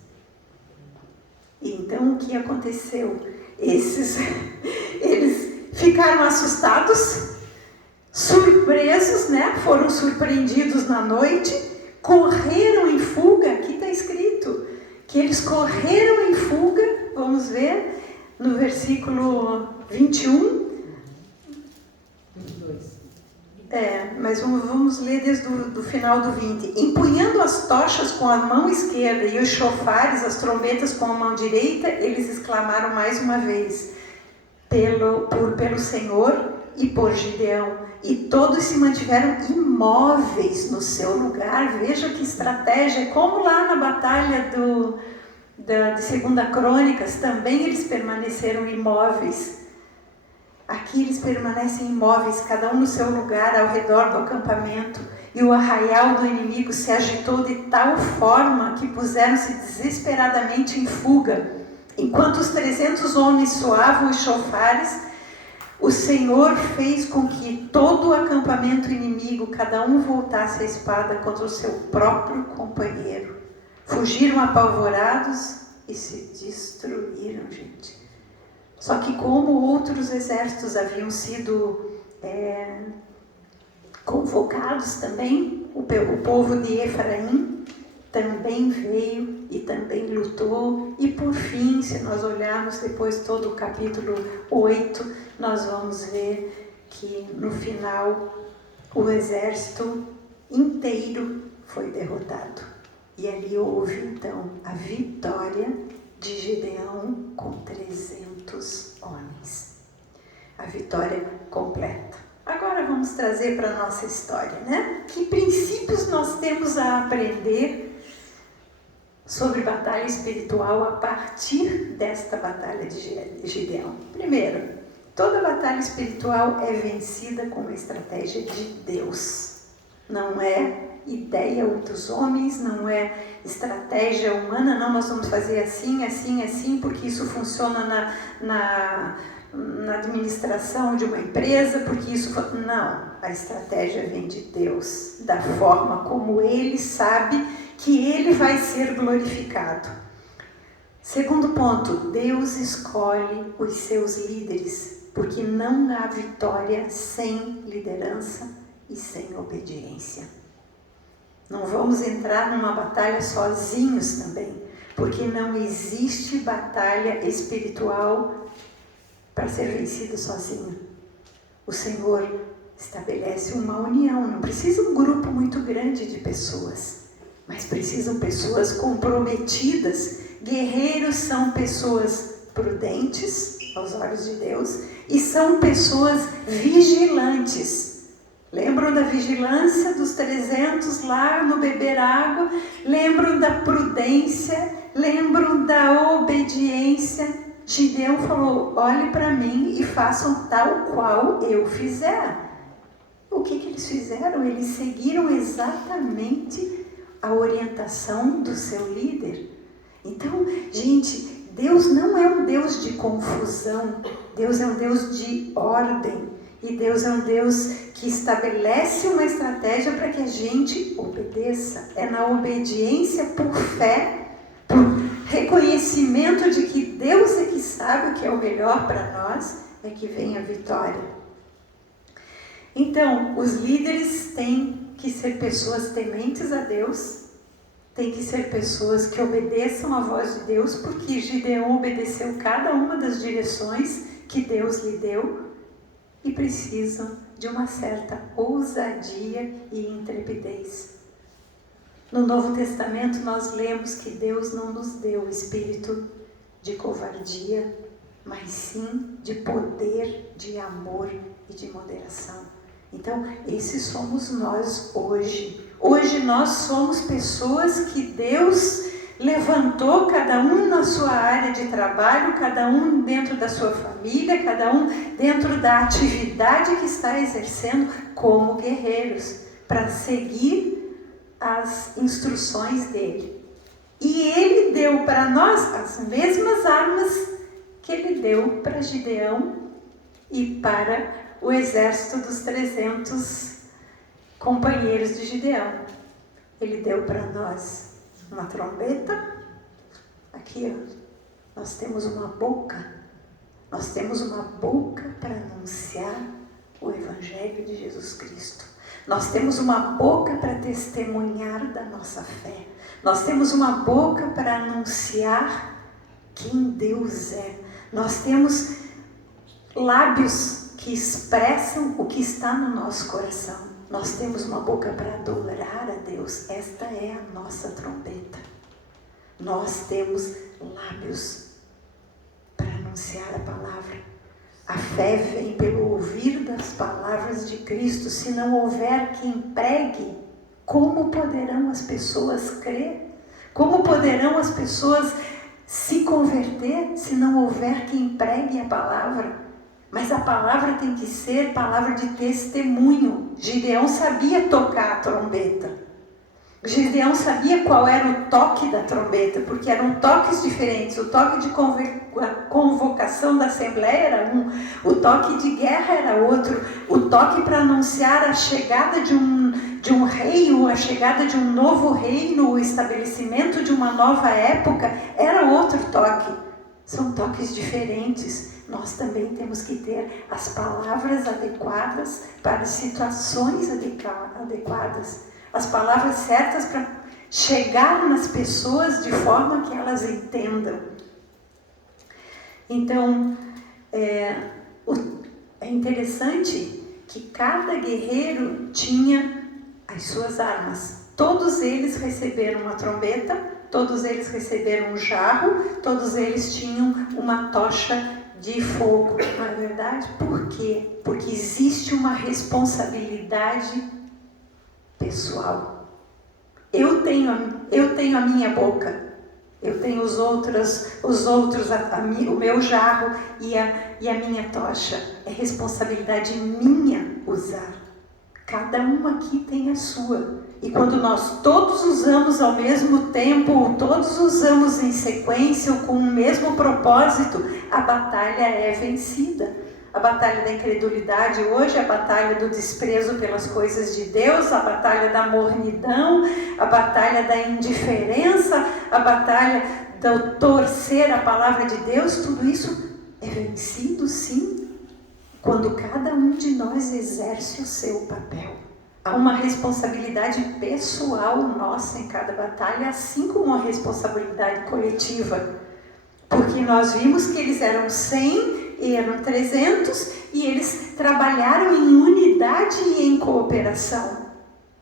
E então, o que aconteceu? Eles ficaram assustados, surpresos, foram surpreendidos na noite, correram em fuga. Aqui está escrito que eles correram em fuga. Vamos ver no versículo 21. 22. Mas vamos ler desde o final do 20. Empunhando as tochas com a mão esquerda e os chofares, as trombetas com a mão direita, eles exclamaram mais uma vez: pelo Senhor e por Gideão. E todos se mantiveram imóveis no seu lugar. Veja que estratégia, como lá na batalha de 2 Crônicas, também eles permaneceram imóveis. Aqui eles permanecem imóveis, cada um no seu lugar, ao redor do acampamento. e o arraial do inimigo se agitou de tal forma que puseram-se desesperadamente em fuga. Enquanto os 300 homens soavam os chofares, o Senhor fez com que todo o acampamento inimigo, cada um voltasse a espada contra o seu próprio companheiro. Fugiram apavorados e se destruíram, gente. Só que como outros exércitos haviam sido convocados também, o povo de Efraim também veio e também lutou. E por fim, se nós olharmos depois todo o capítulo 8, nós vamos ver que no final o exército inteiro foi derrotado. E ali houve então a vitória de Gideão com 300 homens. A vitória completa. Agora vamos trazer para a nossa história, né? Que princípios nós temos a aprender sobre batalha espiritual a partir desta batalha de Gideão? Primeiro, toda batalha espiritual é vencida com a estratégia de Deus. Não é ideia dos homens, não é estratégia humana, não, nós vamos fazer assim, assim, assim, porque isso funciona na administração de uma empresa, porque isso... Não, a estratégia vem de Deus, da forma como Ele sabe que Ele vai ser glorificado. Segundo ponto, Deus escolhe os seus líderes, porque não há vitória sem liderança e sem obediência. Não vamos entrar numa batalha sozinhos também, porque não existe batalha espiritual para ser vencida sozinho. O Senhor estabelece uma união, não precisa um grupo muito grande de pessoas, mas precisam pessoas comprometidas. Guerreiros são pessoas prudentes aos olhos de Deus e são pessoas vigilantes. Lembram da vigilância dos 300 lá no beber água? Lembram da prudência? Lembram da obediência? Gideão falou, olhe para mim e façam tal qual eu fizer. O que eles fizeram? Eles seguiram exatamente a orientação do seu líder. Então, gente, Deus não é um Deus de confusão. Deus é um Deus de ordem. E Deus é um Deus que estabelece uma estratégia para que a gente obedeça. É na obediência por fé, por reconhecimento de que Deus é que sabe o que é o melhor para nós, é que vem a vitória. Então, os líderes têm que ser pessoas tementes a Deus, têm que ser pessoas que obedeçam à voz de Deus, porque Gideão obedeceu cada uma das direções que Deus lhe deu, e precisam de uma certa ousadia e intrepidez. No Novo Testamento nós lemos que Deus não nos deu espírito de covardia, mas sim de poder, de amor e de moderação. Então, esses somos nós hoje. Hoje nós somos pessoas que Deus levantou, cada um na sua área de trabalho, cada um dentro da sua família, cada um dentro da atividade que está exercendo como guerreiros, para seguir as instruções dele. E ele deu para nós as mesmas armas que ele deu para Gideão e para o exército dos 300 companheiros de Gideão. Ele deu para nós uma trombeta. Aqui, ó, nós temos uma boca. Nós temos uma boca para anunciar o Evangelho de Jesus Cristo. Nós temos uma boca para testemunhar da nossa fé. Nós temos uma boca para anunciar quem Deus é. Nós temos lábios que expressam o que está no nosso coração. Nós temos uma boca para adorar a Deus. Esta é a nossa trombeta. Nós temos lábios para anunciar a palavra. A fé vem pelo ouvir das palavras de Cristo. Se não houver quem pregue, como poderão as pessoas crer? Como poderão as pessoas se converter se não houver quem pregue a palavra? Mas a palavra tem que ser palavra de testemunho. Gideão sabia tocar a trombeta. Gideão sabia qual era o toque da trombeta, porque eram toques diferentes. O toque de convocação da Assembleia era um, o toque de guerra era outro, o toque para anunciar a chegada de um rei, ou a chegada de um novo reino, o estabelecimento de uma nova época, era outro toque. São toques diferentes. Nós também temos que ter as palavras adequadas para situações adequadas. As palavras certas para chegar nas pessoas de forma que elas entendam. Então, é interessante que cada guerreiro tinha as suas armas. Todos eles receberam uma trombeta, todos eles receberam um jarro, todos eles tinham uma tocha de fogo. Não é verdade? Por quê? Porque existe uma responsabilidade pessoal. Eu tenho a minha boca, eu tenho os outros, o meu jarro e a minha tocha. É responsabilidade minha usar. Cada um aqui tem a sua. E quando nós todos usamos ao mesmo tempo, ou todos usamos em sequência, ou com o mesmo propósito, a batalha é vencida. A batalha da incredulidade hoje, a batalha do desprezo pelas coisas de Deus, a batalha da mornidão, a batalha da indiferença, a batalha do torcer a palavra de Deus, tudo isso é vencido, sim, quando cada um de nós exerce o seu papel. Há uma responsabilidade pessoal nossa em cada batalha, assim como uma responsabilidade coletiva. Porque nós vimos que eles eram 100 e eram 300 e eles trabalharam em unidade e em cooperação.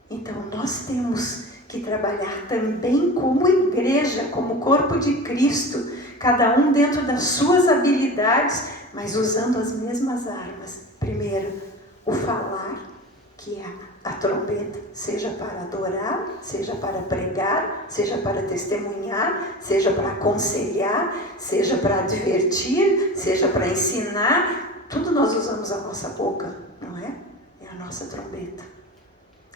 Então nós temos que trabalhar também como igreja, como corpo de Cristo, cada um dentro das suas habilidades, mas usando as mesmas armas. Primeiro, o falar, que é a trombeta, seja para adorar, seja para pregar, seja para testemunhar, seja para aconselhar, seja para advertir, seja para ensinar. Tudo nós usamos a nossa boca, não é? É a nossa trombeta.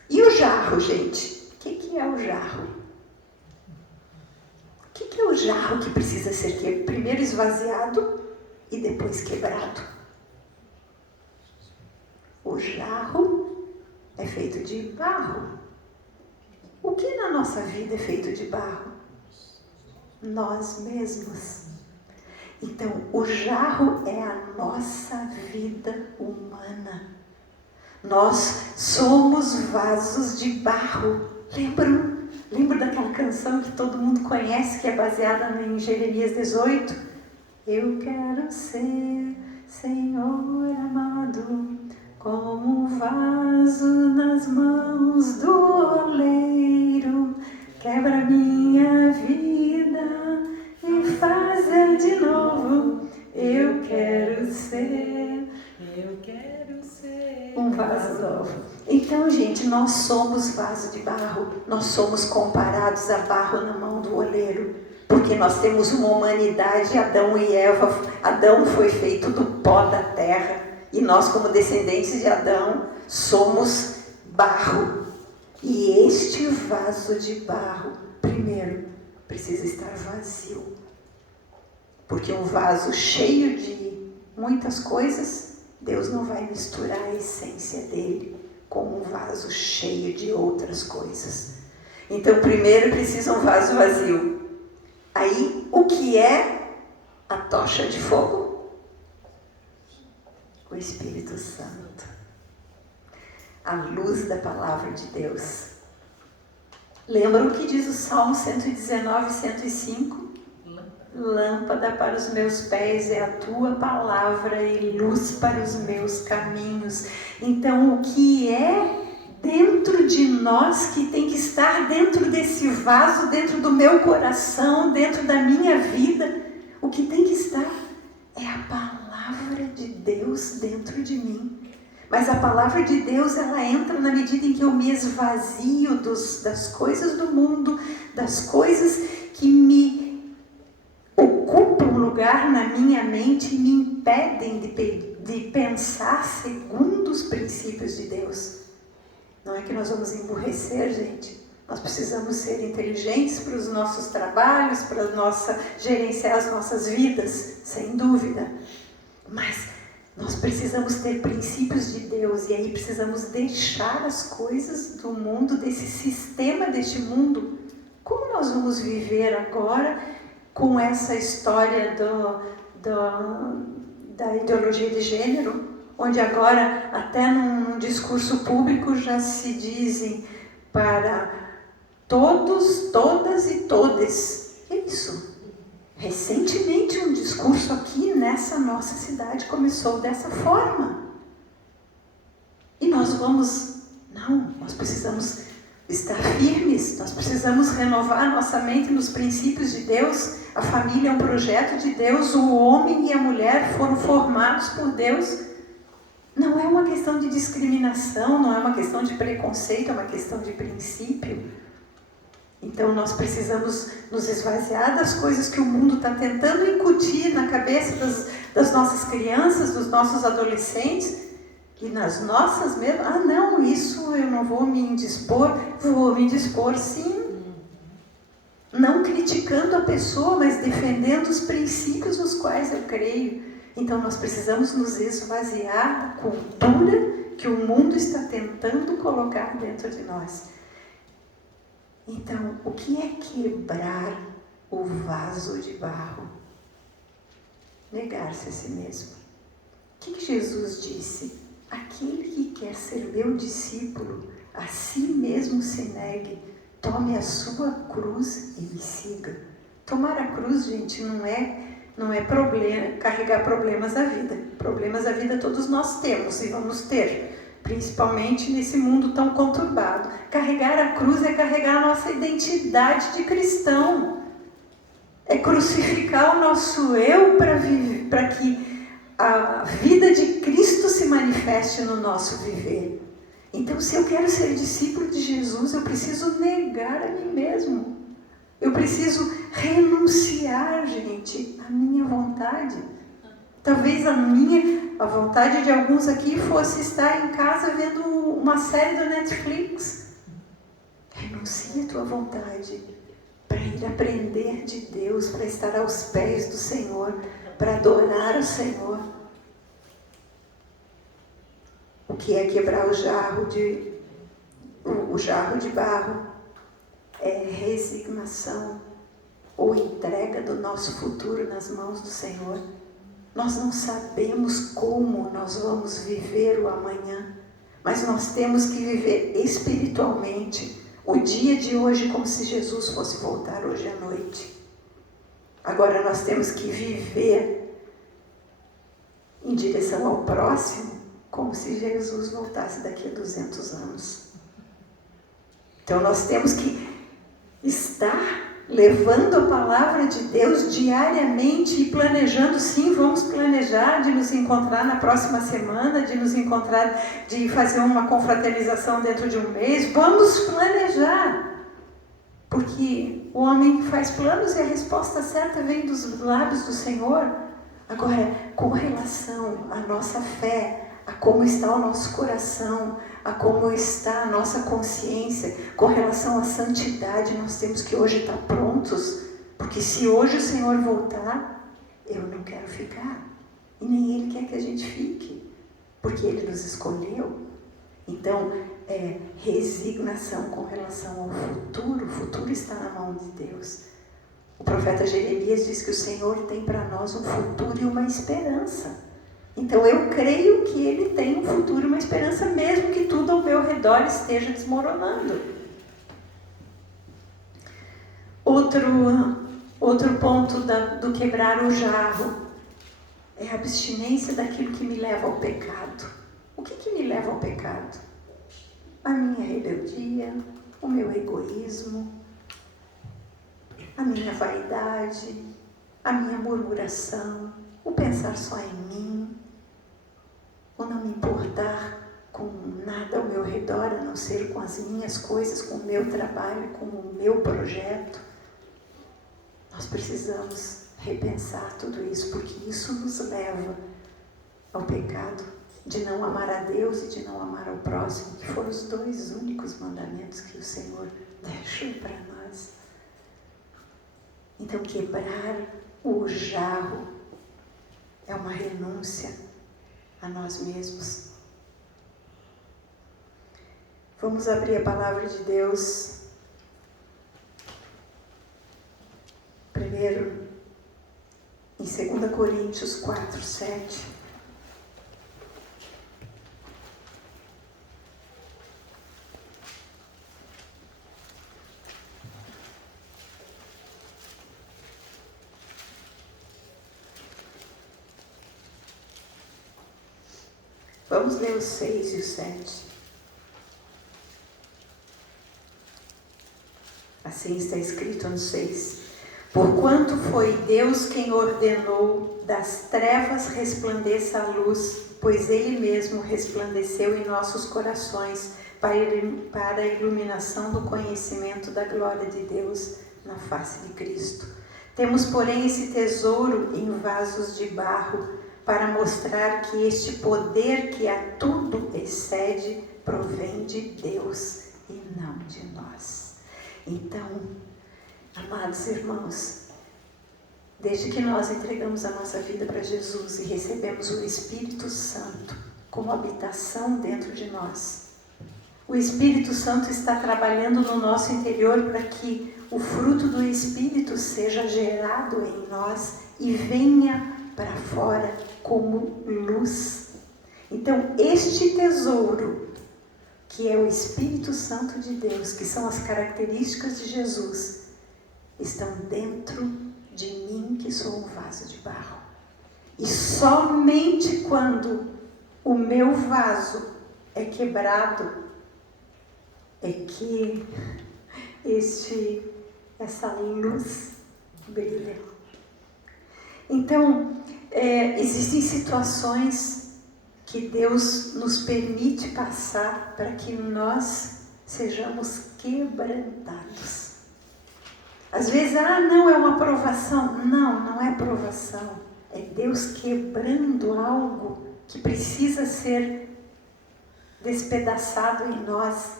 E o jarro, gente? O que é o jarro? O que é o jarro que precisa ser primeiro esvaziado e depois quebrado? O jarro é feito de barro. O que na nossa vida é feito de barro? Nós mesmos. Então, o jarro é a nossa vida humana. Nós somos vasos de barro. Lembra daquela canção que todo mundo conhece, que é baseada em Jeremias 18? Eu quero ser, Senhor amado, como um vaso nas mãos do oleiro, quebra minha vida e faz-a de novo. Eu quero ser um vaso novo. Então, gente, nós somos vaso de barro, nós somos comparados a barro na mão do oleiro, porque nós temos uma humanidade, Adão e Eva. Adão foi feito do pó da terra. E nós, como descendentes de Adão, somos barro. E este vaso de barro, primeiro, precisa estar vazio. Porque um vaso cheio de muitas coisas, Deus não vai misturar a essência dele com um vaso cheio de outras coisas. Então, primeiro precisa um vaso vazio. Aí, o que é a tocha de fogo? O Espírito Santo, a luz da palavra de Deus. Lembram o que diz o Salmo 119, 105? Lâmpada para os meus pés é a tua palavra e luz para os meus caminhos. Então, o que é dentro de nós que tem que estar dentro desse vaso, dentro do meu coração, dentro da minha vida? O que tem que estar é a palavra de Deus dentro de mim. Mas a palavra de Deus, ela entra na medida em que eu me esvazio das coisas do mundo, das coisas que me ocupam lugar na minha mente e me impedem de de pensar segundo os princípios de Deus. Não é que nós vamos emburrecer, gente. Nós precisamos ser inteligentes para os nossos trabalhos, para gerenciar as nossas vidas, sem dúvida. Mas nós precisamos ter princípios de Deus, e aí precisamos deixar as coisas do mundo, desse sistema deste mundo. Como nós vamos viver agora com essa história da ideologia de gênero, onde agora até num discurso público já se dizem para todos, todas e todes. Que é isso? Recentemente um discurso aqui nessa nossa cidade começou dessa forma. E nós nós precisamos estar firmes, nós precisamos renovar a nossa mente nos princípios de Deus. A família é um projeto de Deus, o homem e a mulher foram formados por Deus. Não é uma questão de discriminação, não é uma questão de preconceito, é uma questão de princípio. Então nós precisamos nos esvaziar das coisas que o mundo está tentando incutir na cabeça das nossas crianças, dos nossos adolescentes, e nas nossas mesmo. Não, isso eu não vou me indispor. Vou me indispor sim. Não criticando a pessoa, mas defendendo os princípios nos quais eu creio. Então nós precisamos nos esvaziar da cultura que o mundo está tentando colocar dentro de nós. Então, o que é quebrar o vaso de barro? Negar-se a si mesmo. O que Jesus disse? Aquele que quer ser meu discípulo, a si mesmo se negue, tome a sua cruz e me siga. Tomar a cruz, gente, não é problema, carregar problemas da vida. Problemas da vida todos nós temos e vamos ter. Principalmente nesse mundo tão conturbado. Carregar a cruz é carregar a nossa identidade de cristão. É crucificar o nosso eu para que a vida de Cristo se manifeste no nosso viver. Então, se eu quero ser discípulo de Jesus, eu preciso negar a mim mesmo. Eu preciso renunciar, gente, à minha vontade. Talvez a vontade de alguns aqui fosse estar em casa vendo uma série do Netflix. Renuncia a tua vontade para ir aprender de Deus, para estar aos pés do Senhor, para adorar o Senhor. O que é quebrar o jarro de barro? É resignação ou entrega do nosso futuro nas mãos do Senhor. Nós não sabemos como nós vamos viver o amanhã, mas nós temos que viver espiritualmente o dia de hoje como se Jesus fosse voltar hoje à noite. Agora nós temos que viver em direção ao próximo como se Jesus voltasse daqui a 200 anos. Então nós temos que estar levando a palavra de Deus diariamente e planejando, sim, vamos planejar de nos encontrar na próxima semana, de nos encontrar, de fazer uma confraternização dentro de um mês. Vamos planejar, porque o homem faz planos e a resposta certa vem dos lábios do Senhor. Agora, com relação à nossa fé, a como está o nosso coração, a como está a nossa consciência, com relação à santidade, nós temos que hoje estar prontos, porque se hoje o Senhor voltar, eu não quero ficar, e nem Ele quer que a gente fique, porque Ele nos escolheu. Então, resignação com relação ao futuro. O futuro está na mão de Deus. O profeta Jeremias diz que o Senhor tem para nós um futuro e uma esperança. Então eu creio que Ele tem um futuro e uma esperança, mesmo que tudo ao meu redor esteja desmoronando. Outro ponto do quebrar o jarro é a abstinência daquilo que me leva ao pecado. O que me leva ao pecado? A minha rebeldia, o meu egoísmo, a minha vaidade, a minha murmuração, o pensar só em mim, o não me importar com nada ao meu redor, a não ser com as minhas coisas, com o meu trabalho, com o meu projeto. Nós precisamos repensar tudo isso, porque isso nos leva ao pecado, de não amar a Deus e de não amar ao próximo, que foram os 2 únicos mandamentos que o Senhor deixou para nós. Então, quebrar o jarro é uma renúncia a nós mesmos. Vamos abrir a palavra de Deus. Primeiro, em 2 Coríntios 4, 7. Vamos ler os 6 e o 7. Assim está escrito no 6. Porquanto foi Deus quem ordenou das trevas resplandeça a luz, pois Ele mesmo resplandeceu em nossos corações para a iluminação do conhecimento da glória de Deus na face de Cristo. Temos, porém, esse tesouro em vasos de barro, para mostrar que este poder que a tudo excede provém de Deus e não de nós. Então, amados irmãos, desde que nós entregamos a nossa vida para Jesus e recebemos o Espírito Santo como habitação dentro de nós, o Espírito Santo está trabalhando no nosso interior para que o fruto do Espírito seja gerado em nós e venha para fora como luz. Então, este tesouro, que é o Espírito Santo de Deus, que são as características de Jesus, estão dentro de mim, que sou um vaso de barro. E somente quando o meu vaso é quebrado, é que essa luz brilha. Então, existem situações que Deus nos permite passar para que nós sejamos quebrantados. Às vezes, não é uma provação. Não, não é provação. É Deus quebrando algo que precisa ser despedaçado em nós,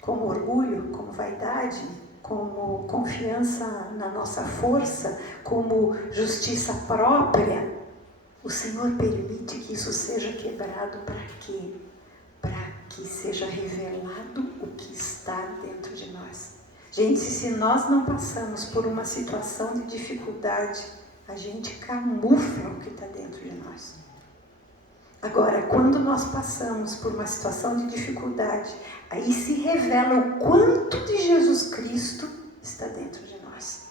como orgulho, como vaidade, como confiança na nossa força, como justiça própria. O Senhor permite que isso seja quebrado para quê? Para que seja revelado o que está dentro de nós. Gente, se nós não passamos por uma situação de dificuldade, a gente camufla o que está dentro de nós. Agora, quando nós passamos por uma situação de dificuldade, aí se revela o quanto de Jesus Cristo está dentro de nós.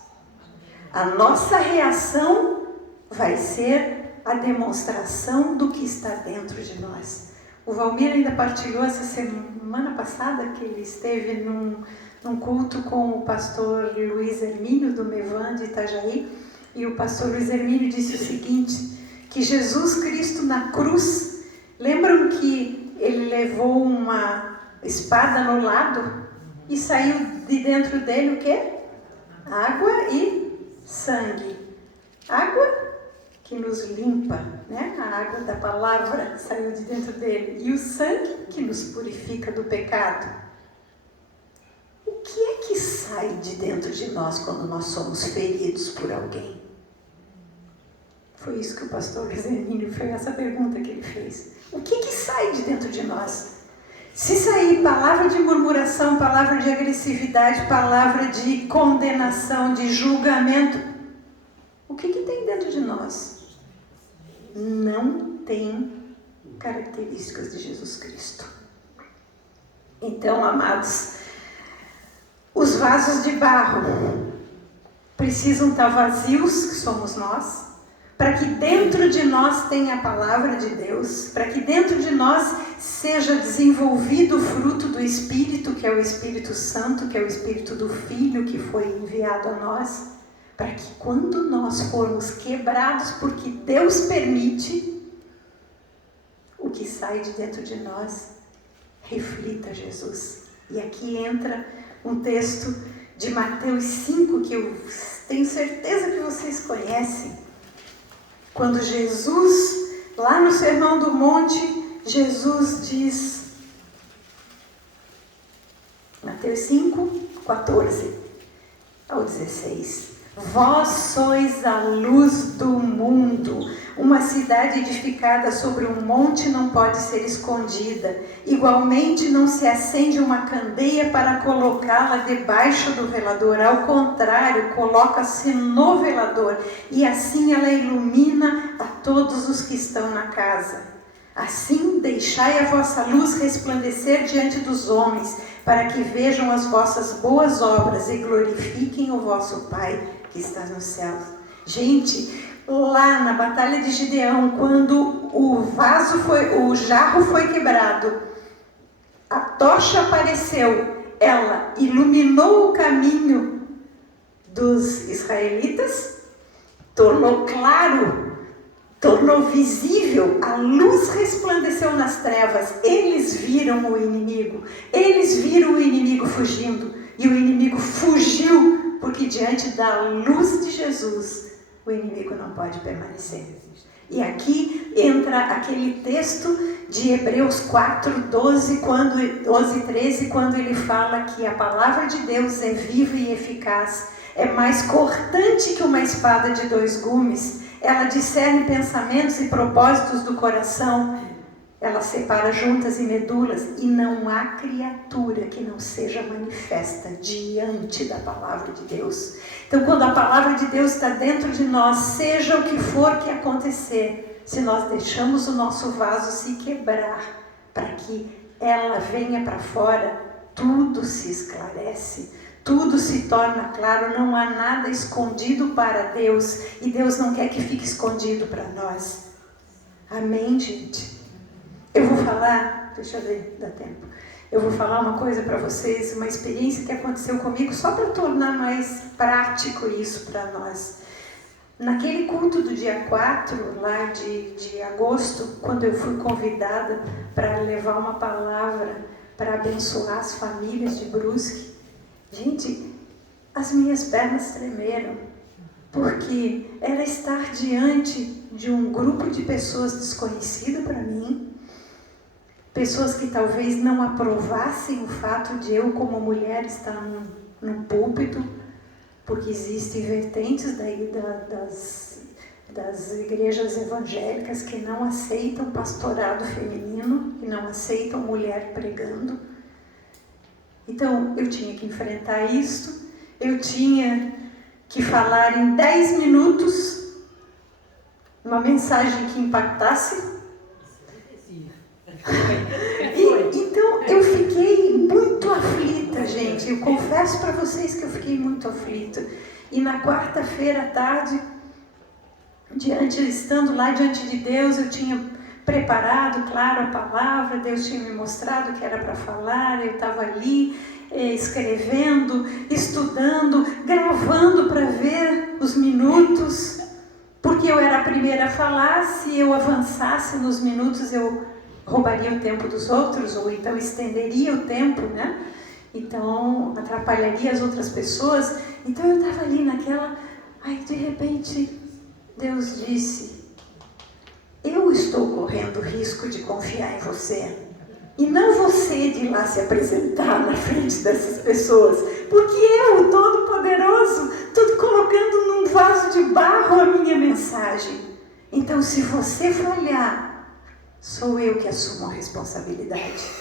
A nossa reação vai ser a demonstração do que está dentro de nós. O Valmir ainda partilhou essa semana passada que ele esteve num culto com o pastor Luiz Hermínio do Mevan de Itajaí, e o pastor Luiz Hermínio disse o seguinte, que Jesus Cristo na cruz, lembram que ele levou uma espada no lado e saiu de dentro dele o quê? Água e sangue. Água que nos limpa, né? A água da palavra saiu de dentro dele. E o sangue que nos purifica do pecado. O que é que sai de dentro de nós quando nós somos feridos por alguém? Foi isso que o pastor Luiz Hermínio fez, essa pergunta que ele fez. O que sai de dentro de nós? Se sair palavra de murmuração, palavra de agressividade, palavra de condenação, de julgamento, o que tem dentro de nós? Não tem características de Jesus Cristo. Então, amados, os vasos de barro precisam estar vazios, que somos nós, para que dentro de nós tenha a palavra de Deus, para que dentro de nós seja desenvolvido o fruto do Espírito, que é o Espírito Santo, que é o Espírito do Filho que foi enviado a nós, para que quando nós formos quebrados, porque Deus permite, o que sai de dentro de nós reflita Jesus. E aqui entra um texto de Mateus 5, que eu tenho certeza que vocês conhecem, Quando Jesus, lá no Sermão do Monte, Jesus diz, Mateus 5, 14 ao 16, vós sois a luz do mundo. Uma cidade edificada sobre um monte não pode ser escondida. Igualmente não se acende uma candeia para colocá-la debaixo do velador. Ao contrário, coloca-se no velador e assim ela ilumina a todos os que estão na casa. Assim deixai a vossa luz resplandecer diante dos homens, para que vejam as vossas boas obras e glorifiquem o vosso Pai que está nos céus. Gente, lá na Batalha de Gideão, quando o jarro foi quebrado, a tocha apareceu, ela iluminou o caminho dos israelitas, tornou claro, tornou visível, a luz resplandeceu nas trevas, eles viram o inimigo fugindo, e o inimigo fugiu, porque diante da luz de Jesus, o inimigo não pode permanecer. E aqui entra aquele texto de Hebreus 4, 12 e 13, quando ele fala que a palavra de Deus é viva e eficaz, é mais cortante que uma espada de 2 gumes, ela discerne pensamentos e propósitos do coração, ela separa juntas e medulas, e não há criatura que não seja manifesta diante da palavra de Deus. Então, quando a palavra de Deus está dentro de nós, seja o que for que acontecer, se nós deixamos o nosso vaso se quebrar, para que ela venha para fora, tudo se esclarece, tudo se torna claro, não há nada escondido para Deus, e Deus não quer que fique escondido para nós. Amém, gente? Eu vou falar, deixa eu ver, dá tempo. Eu vou falar uma coisa para vocês, uma experiência que aconteceu comigo, só para tornar mais prático isso para nós. Naquele culto do dia 4, lá de agosto, quando eu fui convidada para levar uma palavra para abençoar as famílias de Brusque, gente, as minhas pernas tremeram, porque era estar diante de um grupo de pessoas desconhecidas para mim, pessoas que talvez não aprovassem o fato de eu, como mulher, estar num púlpito, porque existem vertentes das igrejas evangélicas que não aceitam pastorado feminino, que não aceitam mulher pregando. Então, eu tinha que enfrentar isso, eu tinha que falar em 10 minutos uma mensagem que impactasse. Então eu fiquei muito aflita, gente. Eu confesso para vocês que eu fiquei muito aflita. E na quarta-feira à tarde, estando lá diante de Deus, eu tinha preparado, claro, a palavra. Deus tinha me mostrado o que era para falar. Eu estava ali escrevendo, estudando, gravando para ver os minutos, porque eu era a primeira a falar. Se eu avançasse nos minutos, eu roubaria o tempo dos outros, ou então estenderia o tempo, né? Então, atrapalharia as outras pessoas. Então, eu estava ali naquela... Aí, de repente, Deus disse, eu estou correndo risco de confiar em você. E não você de ir lá se apresentar na frente dessas pessoas. Porque eu, o Todo-Poderoso, estou colocando num vaso de barro a minha mensagem. Então, se você falhar, sou eu que assumo a responsabilidade,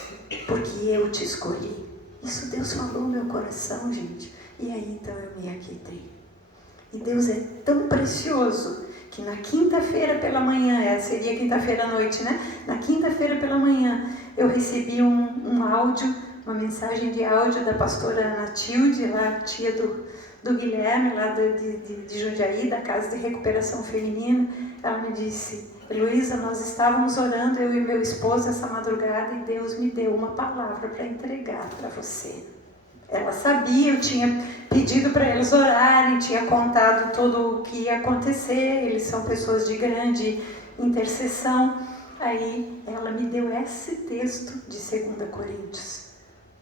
porque eu te escolhi. Isso Deus falou no meu coração, gente. E aí então eu me aquietei. E Deus é tão precioso que na quinta-feira pela manhã, seria quinta-feira à noite, né? Na quinta-feira pela manhã eu recebi um áudio, uma mensagem de áudio da pastora Ana Tilde, lá, tia do Guilherme, lá de Jundiaí, da Casa de Recuperação Feminina. Ela me disse, Heloísa, nós estávamos orando, eu e meu esposo, essa madrugada, e Deus me deu uma palavra para entregar para você. Ela sabia, eu tinha pedido para eles orarem, tinha contado tudo o que ia acontecer, eles são pessoas de grande intercessão. Aí ela me deu esse texto de 2 Coríntios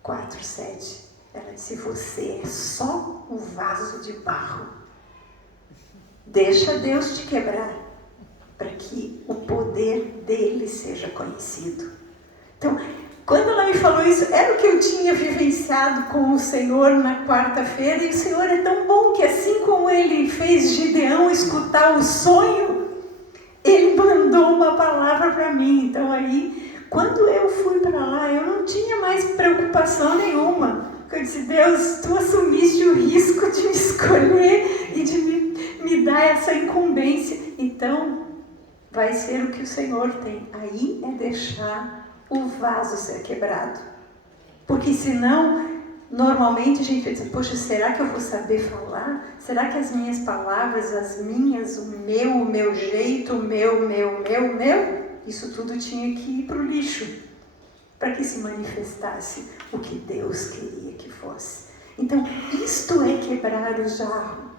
4:7. Ela disse, você é só um vaso de barro. Deixa Deus te quebrar. para que o poder dele seja conhecido. Então, quando ela me falou isso, era o que eu tinha vivenciado com o Senhor na quarta-feira, e o Senhor é tão bom que assim como ele fez Gideão escutar o sonho, ele mandou uma palavra para mim. Então aí, quando eu fui para lá, eu não tinha mais preocupação nenhuma. Eu disse, Deus, tu assumiste o risco de me escolher e de me dar essa incumbência. Então, vai ser o que o Senhor tem. Aí é deixar o vaso ser quebrado. Porque senão, normalmente a gente pensa, poxa, será que eu vou saber falar? Será que as minhas palavras, as minhas, o meu jeito, o meu, isso tudo tinha que ir para o lixo, para que se manifestasse o que Deus queria que fosse. Então, isto é quebrar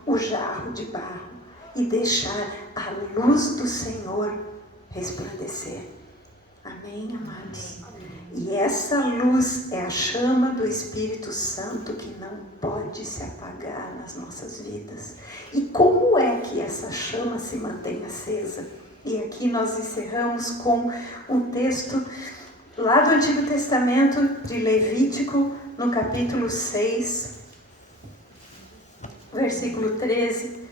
o jarro de barro e deixar a luz do Senhor resplandecer. Amém, amados? E essa luz é a chama do Espírito Santo que não pode se apagar nas nossas vidas. E como é que essa chama se mantém acesa? E aqui nós encerramos com um texto lá do Antigo Testamento, de Levítico, no capítulo 6, versículo 13.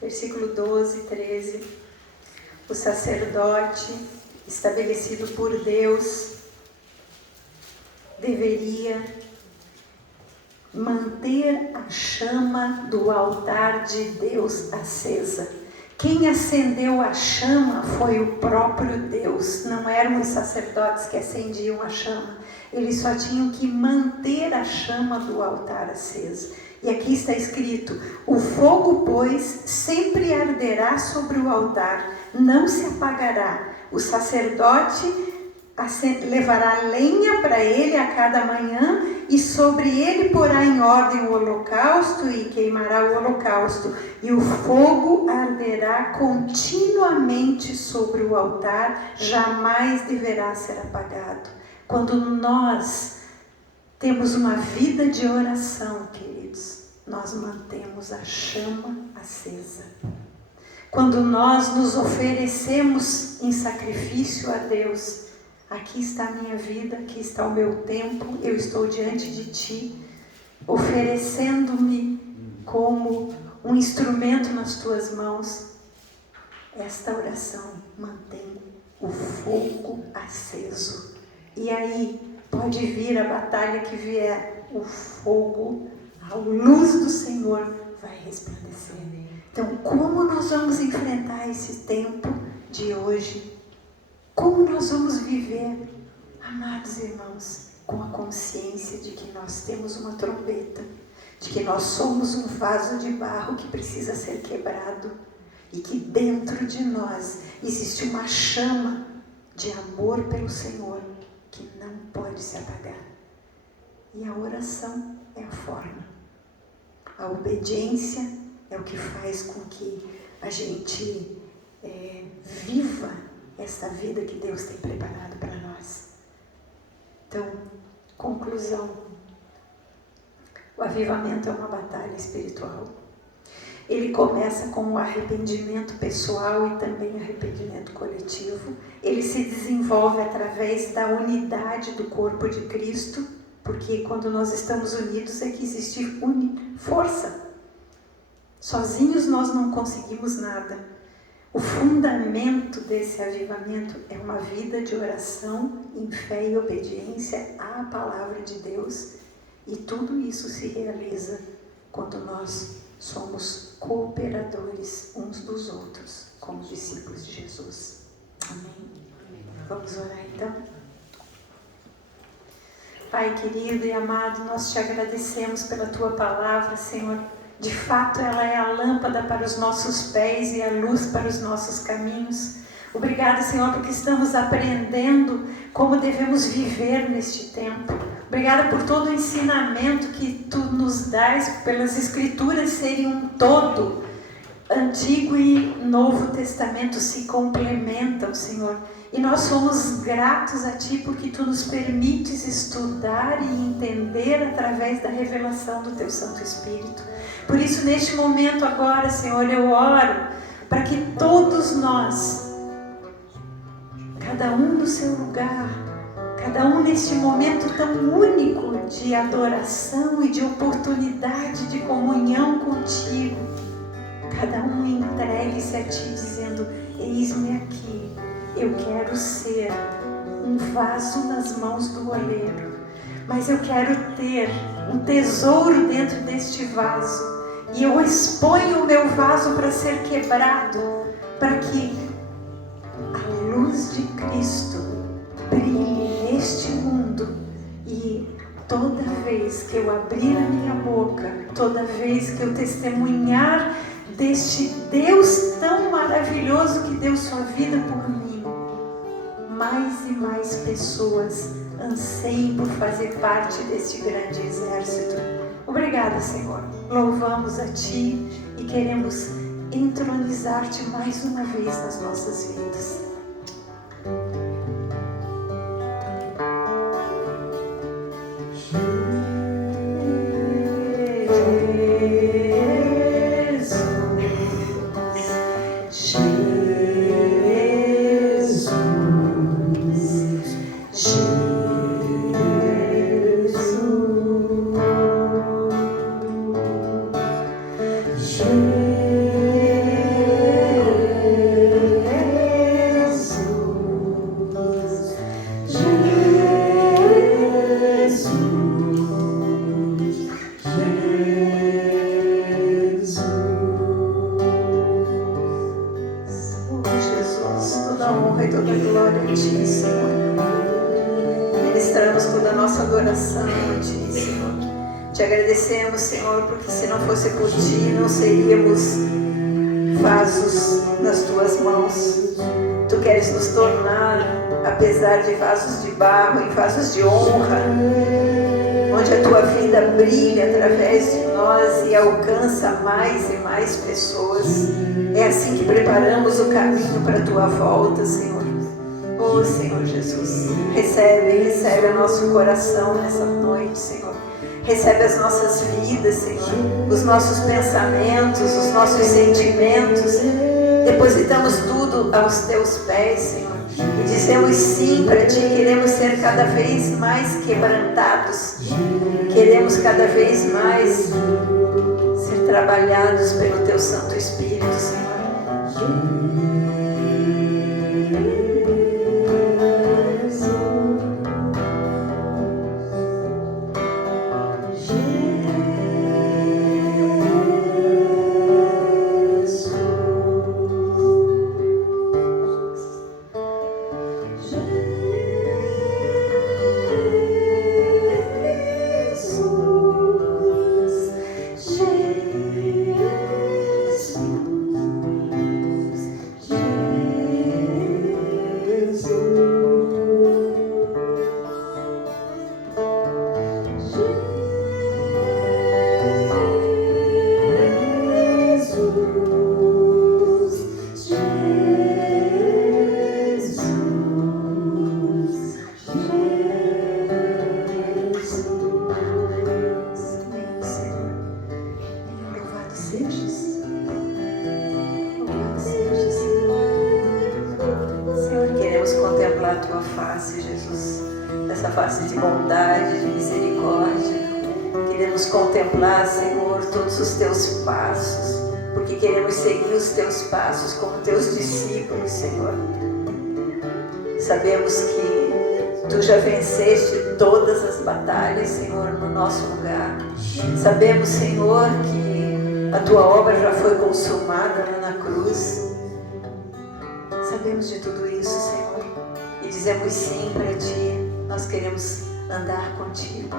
Versículo 12, 13. O sacerdote, estabelecido por Deus, deveria manter a chama do altar de Deus acesa. Quem acendeu a chama foi o próprio Deus. Não eram os sacerdotes que acendiam a chama. Eles só tinham que manter a chama do altar acesa. E aqui está escrito, o fogo, pois, sempre arderá sobre o altar, não se apagará. O sacerdote levará lenha para ele a cada manhã, e sobre ele porá em ordem o holocausto e queimará o holocausto. E o fogo arderá continuamente sobre o altar, jamais deverá ser apagado. Quando nós temos uma vida de oração, queridos, nós mantemos a chama acesa. Quando nós nos oferecemos em sacrifício a Deus, aqui está a minha vida, aqui está o meu tempo, eu estou diante de Ti, oferecendo-me como um instrumento nas Tuas mãos. Esta oração mantém o fogo aceso. E aí pode vir a batalha que vier, o fogo, a luz do Senhor vai resplandecer. Então, como nós vamos enfrentar esse tempo de hoje? Como nós vamos viver, amados irmãos, com a consciência de que nós temos uma trombeta, de que nós somos um vaso de barro que precisa ser quebrado e que dentro de nós existe uma chama de amor pelo Senhor que não pode se apagar. E a oração é a forma. A obediência é o que faz com que a gente viva essa vida que Deus tem preparado para nós. Então, conclusão. O avivamento é uma batalha espiritual. Ele começa com o arrependimento pessoal e também arrependimento coletivo. Ele se desenvolve através da unidade do corpo de Cristo, porque quando nós estamos unidos é que existe força. Sozinhos nós não conseguimos nada. O fundamento desse avivamento é uma vida de oração em fé e obediência à palavra de Deus. E tudo isso se realiza quando nós somos cooperadores uns dos outros, como discípulos de Jesus. Amém? Vamos orar então? Pai querido e amado, nós te agradecemos pela tua palavra, Senhor. De fato, ela é a lâmpada para os nossos pés e a luz para os nossos caminhos. Obrigada, Senhor, porque estamos aprendendo como devemos viver neste tempo. Obrigada por todo o ensinamento que Tu nos dás, pelas Escrituras serem um todo, Antigo e Novo Testamento se complementam, Senhor. E nós somos gratos a Ti porque Tu nos permites estudar e entender através da revelação do Teu Santo Espírito. Por isso, neste momento agora, Senhor, eu oro para que todos nós, cada um no seu lugar, cada um neste momento tão único de adoração e de oportunidade de comunhão contigo, cada um entregue-se a Ti dizendo: eis-me aqui, eu quero ser um vaso nas mãos do oleiro, mas eu quero ter um tesouro dentro deste vaso, e eu exponho o meu vaso para ser quebrado, para que a luz de Cristo brilhe neste mundo, e toda vez que eu abrir a minha boca, toda vez que eu testemunhar deste Deus tão maravilhoso que deu sua vida por mim, mais e mais pessoas anseiem por fazer parte deste grande exército. Obrigada, Senhor. Louvamos a Ti e queremos entronizar-Te mais uma vez nas nossas vidas. Te agradecemos, Senhor, porque se não fosse por Ti, não seríamos vasos nas Tuas mãos. Tu queres nos tornar, apesar de vasos de barro, em vasos de honra, onde a Tua vida brilha através de nós e alcança mais e mais pessoas. É assim que preparamos o caminho para a Tua volta, Senhor. Oh, Senhor Jesus, recebe o nosso coração nessa noite, Senhor. Recebe as nossas vidas, Senhor, os nossos pensamentos, os nossos sentimentos. Depositamos tudo aos Teus pés, Senhor, e dizemos sim para Ti. Queremos ser cada vez mais quebrantados, queremos cada vez mais ser trabalhados pelo Teu Santo Espírito, Senhor. Contemplar, Senhor, todos os Teus passos, porque queremos seguir os Teus passos como Teus discípulos, Senhor. Sabemos que Tu já venceste todas as batalhas, Senhor, no nosso lugar. Sabemos, Senhor, que a Tua obra já foi consumada lá na cruz. Sabemos de tudo isso, Senhor, e dizemos sim para Ti. Nós queremos andar contigo.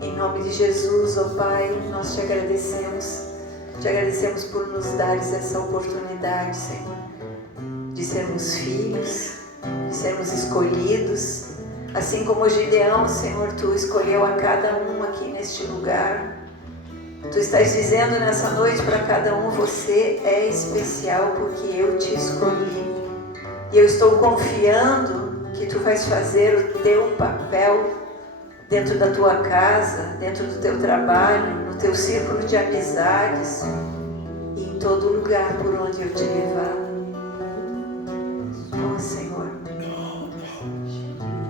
Em nome de Jesus, ó Pai, nós Te agradecemos. Te agradecemos por nos dares essa oportunidade, Senhor, de sermos filhos, de sermos escolhidos. Assim como Gideão, Senhor, Tu escolheu a cada um aqui neste lugar. Tu estás dizendo nessa noite para cada um: você é especial porque eu te escolhi. E eu estou confiando que tu vais fazer o teu papel dentro da tua casa, dentro do teu trabalho, no teu círculo de amizades e em todo lugar por onde eu te levar. Oh, Senhor,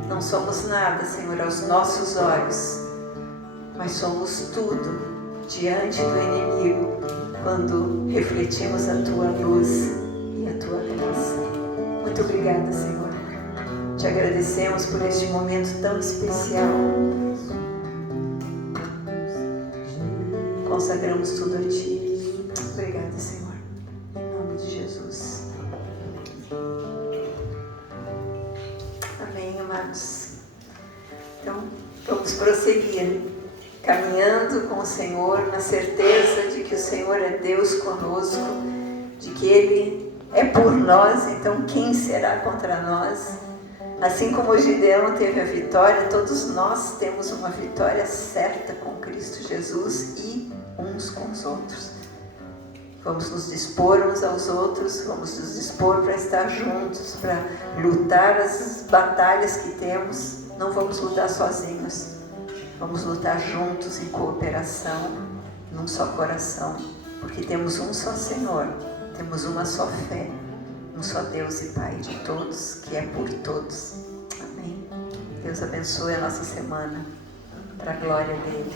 não somos nada, Senhor, aos nossos olhos, mas somos tudo diante do inimigo quando refletimos a tua luz e a tua graça. Muito obrigada, Senhor. Te agradecemos por este momento tão especial. Consagramos tudo a Ti. Obrigada, Senhor. Em nome de Jesus. Amém, amados. Então, vamos prosseguir, caminhando com o Senhor, na certeza de que o Senhor é Deus conosco, de que Ele é por nós, então quem será contra nós? Assim como o Gideão teve a vitória, todos nós temos uma vitória certa com Cristo Jesus e uns com os outros. Vamos nos dispor uns aos outros, vamos nos dispor para estar juntos, para lutar as batalhas que temos. Não vamos lutar sozinhos, vamos lutar juntos em cooperação, num só coração, porque temos um só Senhor, temos uma só fé, um só Deus e Pai de todos, que é por todos. Amém. Deus abençoe a nossa semana, para a glória dele.